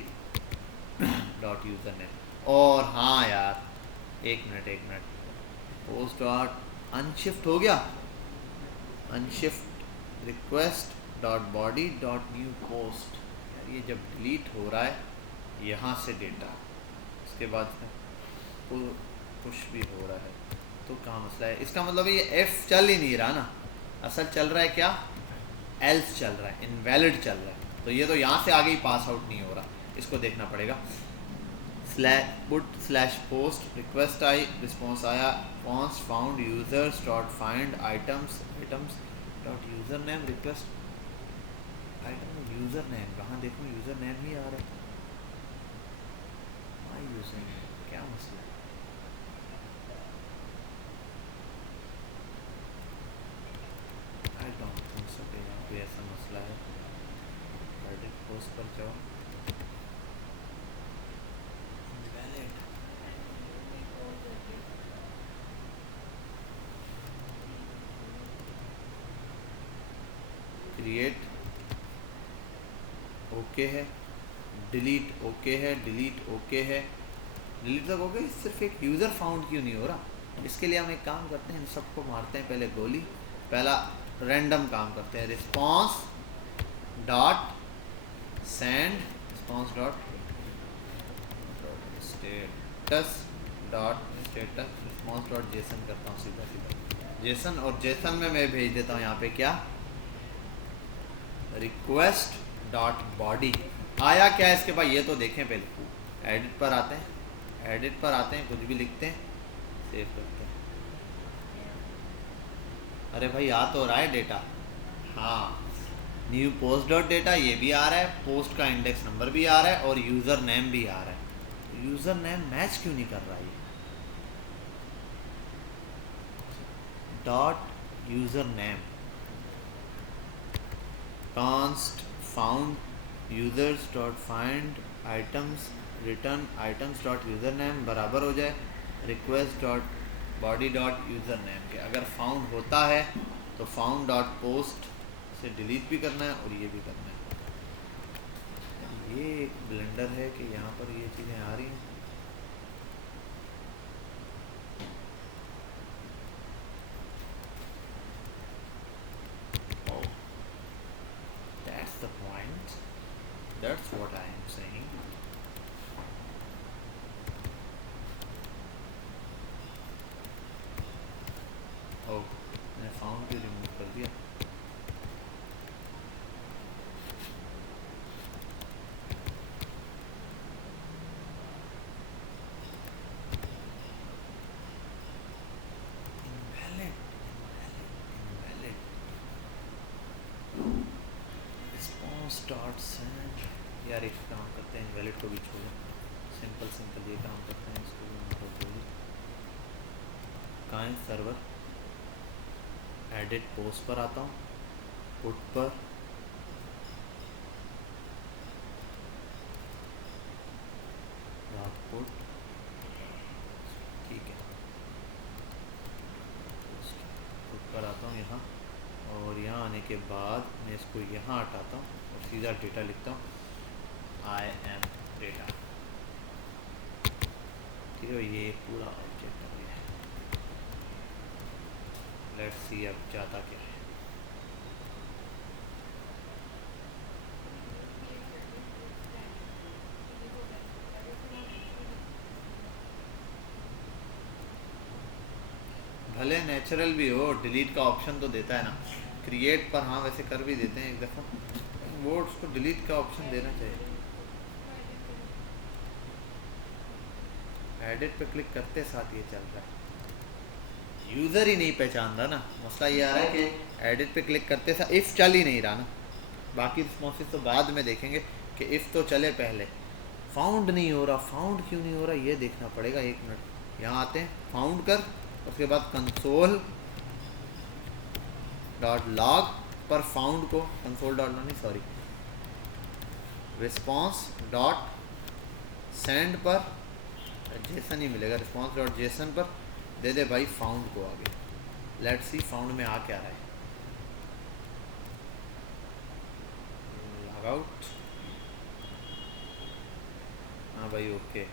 डॉट यूज़र नेम। और हाँ यार एक मिनट, पोस्ट डॉट अनशिफ्ट हो गया, unshift request dot body dot new post, यार ये जब डिलीट हो रहा है यहाँ से डेटा, इसके बाद पुश भी हो रहा है, तो कहाँ मसला है, इसका मतलब ये F चल ही नहीं रहा ना, असल चल रहा है क्या, एल्स चल रहा है, इनवैलिड चल रहा है, तो ये तो यहाँ से आगे ही पास आउट नहीं हो रहा, इसको देखना पड़ेगा। पुट स्लैश पोस्ट रिक्वेस्ट आई, रिस्पॉन्स आया, response found users dot find items dot user name request item user name कहाँ देखो, यूज़र नेम ही आ रहा है, यूज़र नेम क्या मसला है। आई डोंट थिंक सो कि यहाँ कोई ऐसा मसला है। एडिट पोस्ट पर जाओ, इनवैलिड, क्रिएट ओके है, डिलीट ओके है, डिलीट ओके है, डिलीट तक ओके, सिर्फ एक यूज़र फाउंड क्यों नहीं हो रहा। इसके लिए हम एक काम करते हैं, इन सबको मारते हैं पहले गोली, पहला रैंडम काम करते हैं, response dot send, response dot status response dot JSON करता हूँ सीधा सीधा जेसन, और जेसन में मैं भेज देता हूँ यहाँ पे क्या, रिक्वेस्ट डॉट बॉडी। आया क्या इसके बाद ये तो देखें पहले, एडिट पर आते हैं, एडिट पर आते हैं, कुछ भी लिखते हैं, सेव करते हैं। अरे भाई आ तो रहा है डेटा, हाँ, न्यू पोस्ट डॉट डेटा ये भी आ रहा है, पोस्ट का इंडेक्स नंबर भी आ रहा है, और यूज़र नेम भी आ रहा है। यूज़र नेम मैच क्यों नहीं कर रहा है, dot user name const found users dot find items return items dot username बराबर हो जाए request dot body dot username के। अगर फाउंड होता है तो फाउंड डॉट पोस्ट से डिलीट भी करना है और ये भी करना है। ये एक ब्लेंडर है कि यहाँ पर ये चीज़ें आ रही हैं। That's the point. That's what I am saying. Oh, मैंने फाउंड भी रिमूव कर दिया। स्टार्ट सेंड, यार एक काम करते हैं, इनवैलिड को भी छोड़ो, सिंपल ये काम करते हैं, इसको भी मतलब बोलिए कहाँ है सर्वर, एडिट पोस्ट पर आता हूँ, पुट पर पुट, ठीक है, पुट पर आता हूँ यहाँ, और यहाँ आने के बाद मैं इसको यहाँ हटाता हूँ और सीधा डेटा लिखता हूँ, आई एम डेटा, ठीक है, ये पूरा ऑब्जेक्ट आ गया है। लेट्स सी अब जाता क्या है। भले नेचुरल भी हो, डिलीट का ऑप्शन तो देता है ना, क्रिएट पर हाँ वैसे कर भी देते हैं एक दफ़ा, वो उसको डिलीट का ऑप्शन देना चाहिए। एडिट पे क्लिक करते साथ ये चल रहा है, यूज़र ही नहीं पहचान रहा ना, मसला ये आ रहा है कि एडिट पे क्लिक करते साथ इफ़ चल ही नहीं रहा ना। बाकी रिस्पॉन्सेस तो बाद में देखेंगे कि इफ़ तो चले, पहले फाउंड नहीं हो रहा, फाउंड क्यों नहीं हो रहा ये देखना पड़ेगा। एक मिनट, यहाँ आते हैं, फाउंड कर, उसके बाद कंसोल डॉट लॉग पर फाउंड को, कंसोल डॉट नहीं सॉरी, रिस्पॉन्स डॉट सेंड पर जेसन ही मिलेगा, रिस्पॉन्स डॉट जेसन पर दे दे भाई फाउंड को आगे। लेट्स सी फाउंड में आ क्या रहा है, लॉग आउट, हाँ भाई okay,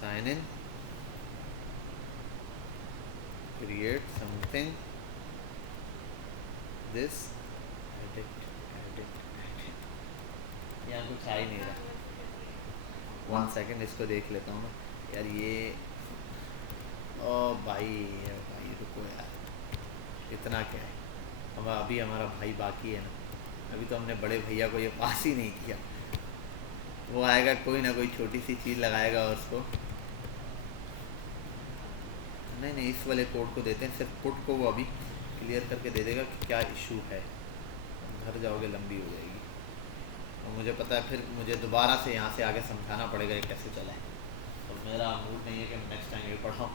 sign in, create something, this, edit, यहाँ कुछ आ ही नहीं रहा। 1 सेकेंड इसको देख लेता हूँ ना यार, ये ओ भाई रुको यार, इतना क्या है, हम अभी हमारा भाई बाकी है ना, अभी तो हमने बड़े भैया को ये पास ही नहीं किया। वो आएगा कोई ना कोई छोटी सी चीज़ लगाएगा और उसको, नहीं नहीं इस वाले कोड को देते हैं, सिर्फ पुट को वो अभी क्लियर करके दे देगा कि क्या इशू है। घर जाओगे लंबी हो जाएगी और मुझे पता है फिर मुझे दोबारा से यहाँ से आगे समझाना पड़ेगा ये कैसे चला है, तो मेरा मूड नहीं है कि मैं नेक्स्ट टाइम ये पढ़ाऊँ।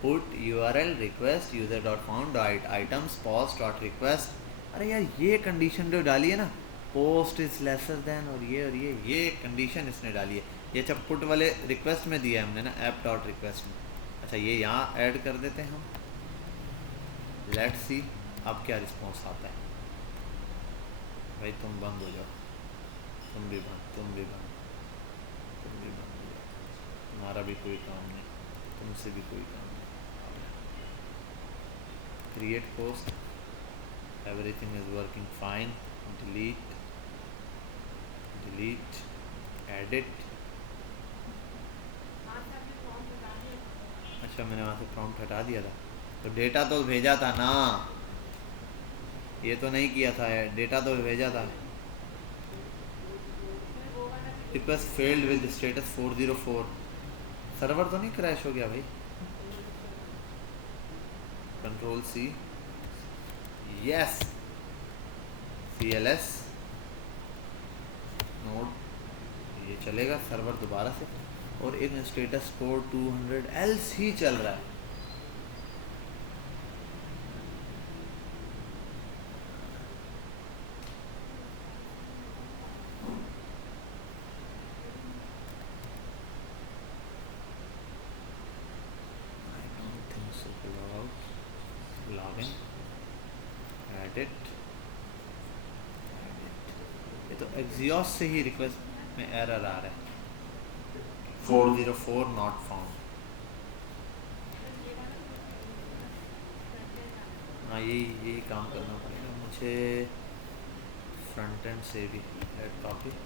Put URL request user dot found dot items post dot request। अरे यार ये कंडीशन जो डाली है ना, पोस्ट इज लेसर देन और ये कंडीशन इसने डाली है, ये जब पुट वाले रिक्वेस्ट में दिया है हमने ना ऐप डॉट रिक्वेस्ट में। अच्छा ये यहाँ ऐड कर देते हैं हम, लेट्स सी अब क्या रिस्पॉन्स आता है। भाई तुम बंद हो जाओ, तुम भी बंद, तुम भी बंद, तुम भी बंद हो जाओ, तुम्हारा भी कोई काम नहीं, तुमसे भी कोई काम नहीं। Create post, everything is working fine, delete, delete, edit। अच्छा मैंने वहाँ से प्रॉम्प्ट हटा दिया था, तो डेटा तो भेजा था ना, ये तो नहीं किया था, डेटा तो भेजा था। Request failed with status 404, server तो नहीं क्रैश हो गया भाई। Control C, yes, CLS node, ये चलेगा सर्वर दोबारा से, और एक स्टेटस कोड 200 एल्स ही चल रहा है। लॉगिन, एडिट, ये तो एक्सियोस से ही रिक्वेस्ट में एरर आ रहा है, 404 नॉट फाउंड। हाँ यही काम करना पड़ेगा मुझे, फ्रंट एंड से भी ऐड कॉपी।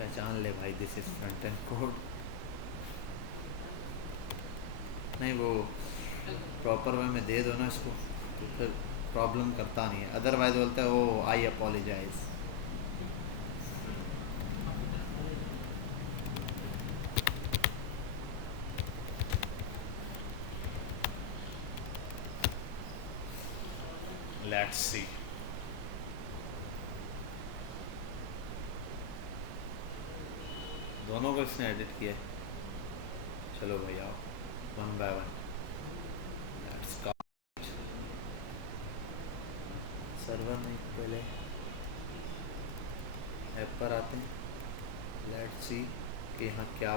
पहचान ले भाई, this is front end code. नहीं वो प्रॉपर वे में दे दो ना इसको, तो फिर प्रॉब्लम करता नहीं है, अदरवाइज बोलता है ओ आई अपोलोजाइज। लेट्स सी, दोनों को इसने एडिट किया। चलो भाई आओ one by one, let's go. Server में पहले ऐप पर आते हैं, लेट्स सी कि यहाँ क्या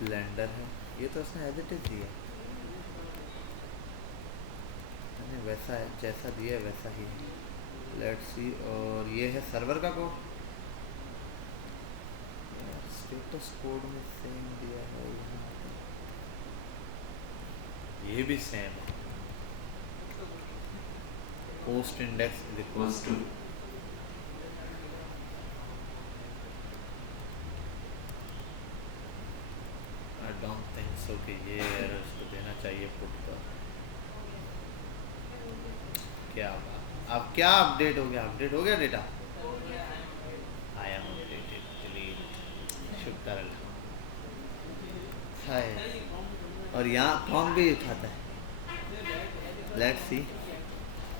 ब्लेंडर है, ये तो इसने एडिट दिया, मैंने वैसा है जैसा दिया है वैसा ही है। लेट्स सी, और ये है सर्वर का कोड, स्टेटस कोड में सेम दिया है, ये भी सेम है, post index is equals to, I don't think so कि ये एरर इसको देना चाहिए पुट का। क्या अब क्या अपडेट हो गया, अपडेट हो गया data, I am updated, delete, शुक्र अल्लाह। और यहाँ फॉर्म भी उठाता है, लेट्स सी,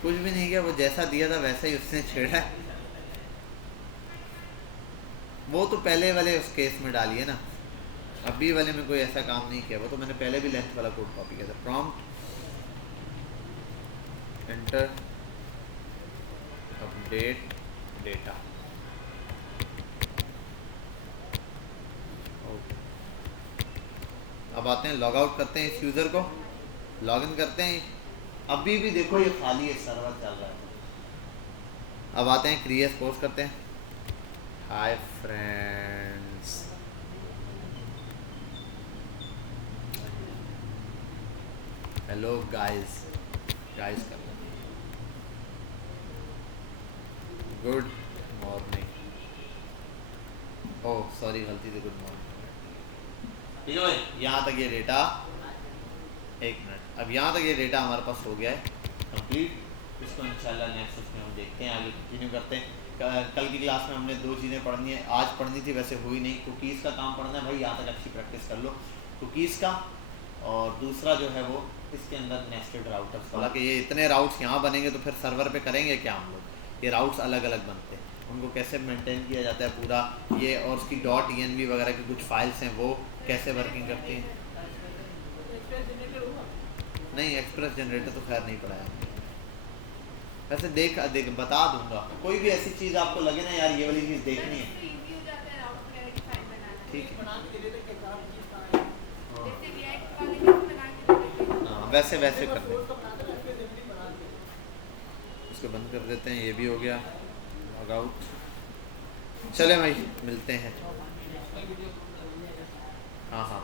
कुछ भी नहीं किया, वो जैसा दिया था वैसा ही उसने छेड़ा है। वो तो पहले वाले उस केस में डाली है ना, अभी वाले में कोई ऐसा काम नहीं किया, वो तो मैंने पहले भी लेंथ वाला कोड कॉपी किया था। प्रॉम्प्ट एंटर अपडेट डेटा, अब आते हैं लॉग आउट करते हैं इस यूज़र को, लॉगिन करते हैं, अभी भी देखो ये खाली है, सर्वर चल रहा है। अब आते हैं क्रिएट पोस्ट करते हैं, hi friends, hello guys guys कर लो। Good morning. ओह सॉरी, गलती से गुड मॉर्निंग। ठीक है भाई, यहाँ तक ये डेटा, एक मिनट, अब यहाँ तक ये डेटा हमारे पास हो गया है कंप्लीट। इसको इंशाल्लाह नेक्स्ट उसमें हम देखते हैं, आगे कंटिन्यू करते हैं। कल की क्लास में हमने 2 चीज़ें पढ़नी है, आज पढ़नी थी वैसे हुई नहीं। कुकीज़ का काम पढ़ना है भाई, यहाँ तक अच्छी प्रैक्टिस कर लो कुकीज़ का। और दूसरा जो है वो इसके अंदर नेस्टेड राउटर्स, हालांकि ये इतने राउट्स यहाँ बनेंगे तो फिर सर्वर पे करेंगे क्या हम लोग। ये राउट्स अलग अलग बनते हैं, उनको कैसे मेंटेन किया जाता है पूरा ये, और उसकी .env वगैरह की कुछ फाइल्स हैं वो कैसे वर्किंग करती हैं। नहीं, एक्सप्रेस जनरेटर तो खैर नहीं पढ़ाया हमने। वैसे देख बता दूंगा, कोई भी ऐसी चीज़ आपको लगे ना यार ये वाली चीज़ देखनी है, ठीक है। हाँ वैसे वैसे कर दें। इसको बंद कर देते हैं, ये भी हो गया लॉग आउट। चले भाई मिलते हैं। हाँ हाँ।